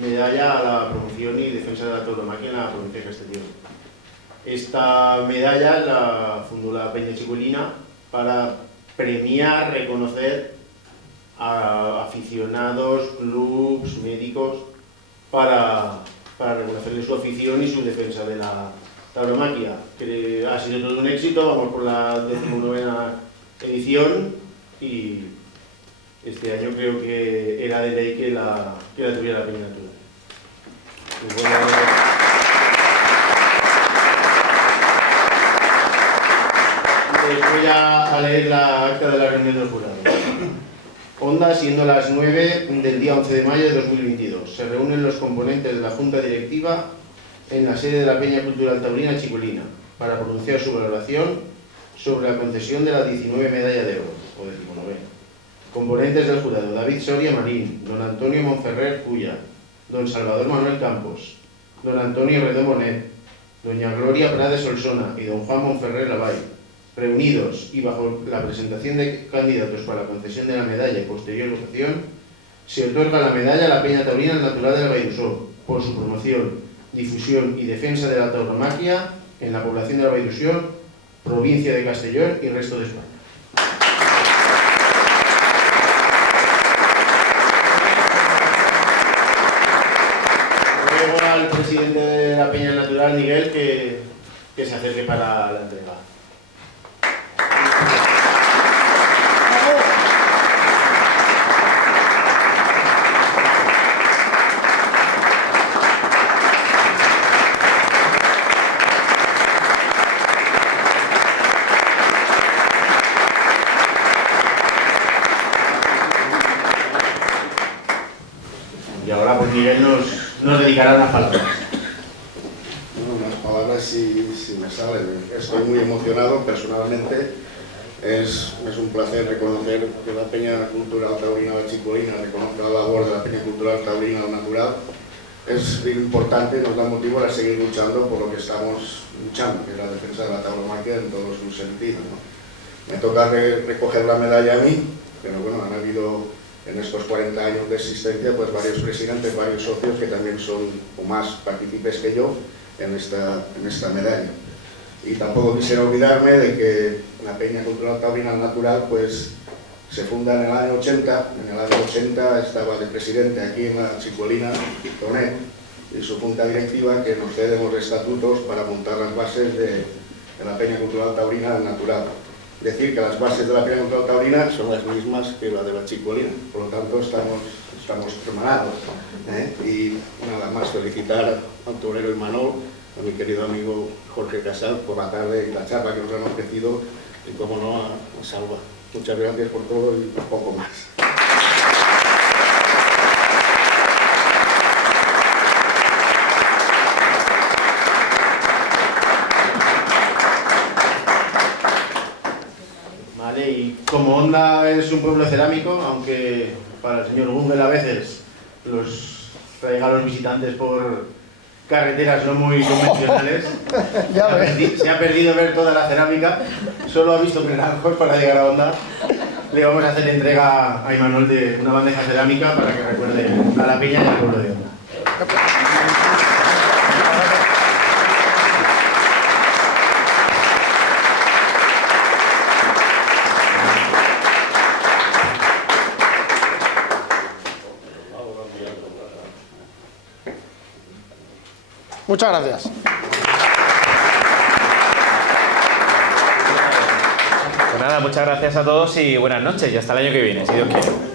medalla a la promoción y defensa de la tauromaquia en la provincia de Castellón. Esta medalla la fundó la Peña Chicuelina para premiar, reconocer a aficionados, clubs, médicos, para reconocerles su afición y su defensa de la tauromaquia, que ha sido todo un éxito. Vamos por la 19ª edición y este año creo que era de ley que la tuviera la Peña Natural. Voy a leer la acta de la reunión del jurado. Onda, siendo las 9 del día 11 de mayo de 2022. Se reúnen los componentes de la Junta Directiva en la sede de la Peña Cultural Taurina Chicuelina para pronunciar su valoración sobre la concesión de la 19 medalla de oro, o 19. Componentes del jurado: David Soria Marín, don Antonio Monferrer Puya, don Salvador Manuel Campos, don Antonio Redó Bonet, doña Gloria Prades Solsona y don Juan Monferrer Lavall. Reunidos y bajo la presentación de candidatos para la concesión de la medalla y posterior votación, se otorga la medalla a la Peña Taurina El Natural del Vall-d'Uxó por su promoción, difusión y defensa de la tauromaquia en la población del Vall-d'Uxó, provincia de Castellón y resto de España. Luego al presidente de la Peña Natural, Miguel, que se acerque para la entrega. Y ahora pues Miguel nos dedicará unas palabras. Bueno, unas palabras si me salen. Estoy muy emocionado personalmente. Es un placer reconocer que la Peña Cultural Taurina La Chicuelina reconozca la labor de la Peña Cultural Taurina El Natural. Es importante, nos da motivo a seguir luchando por lo que estamos luchando, que es la defensa de la tauromaquia en todos sus sentidos, ¿no? Me toca recoger la medalla a mí, pero bueno, han habido en estos 40 años de existencia pues varios presidentes, varios socios que también son o más partícipes que yo en esta medalla. Y tampoco quisiera olvidarme de que la Peña Cultural Taurina Natural pues se funda en el año 80. En el año 80 estaba de presidente aquí en la Chicuelina, Tonet, y su junta directiva, que nos cede los estatutos para montar las bases de la Peña Cultural Taurina Natural. Decir que las bases de la Peña Cultural Taurina son las mismas que la de la Chicuelina, por lo tanto estamos hermanados, ¿eh? Y nada más felicitar al torero Imanol, a mi querido amigo Jorge Casal por la tarde y la charla que nos han ofrecido, y como no a Salva. Muchas gracias por todo y poco más. ¿vale? Y como Onda es un pueblo cerámico, aunque para el señor Google a veces los traiga a los visitantes por carreteras no muy convencionales, se ha perdido ver toda la cerámica, solo ha visto Naranjos para llegar a Onda. Le vamos a hacer entrega a Imanol de una bandeja cerámica para que recuerde a la peña y al pueblo de Onda. Muchas gracias. Pues nada, muchas gracias a todos y buenas noches y hasta el año que viene, si Dios quiere.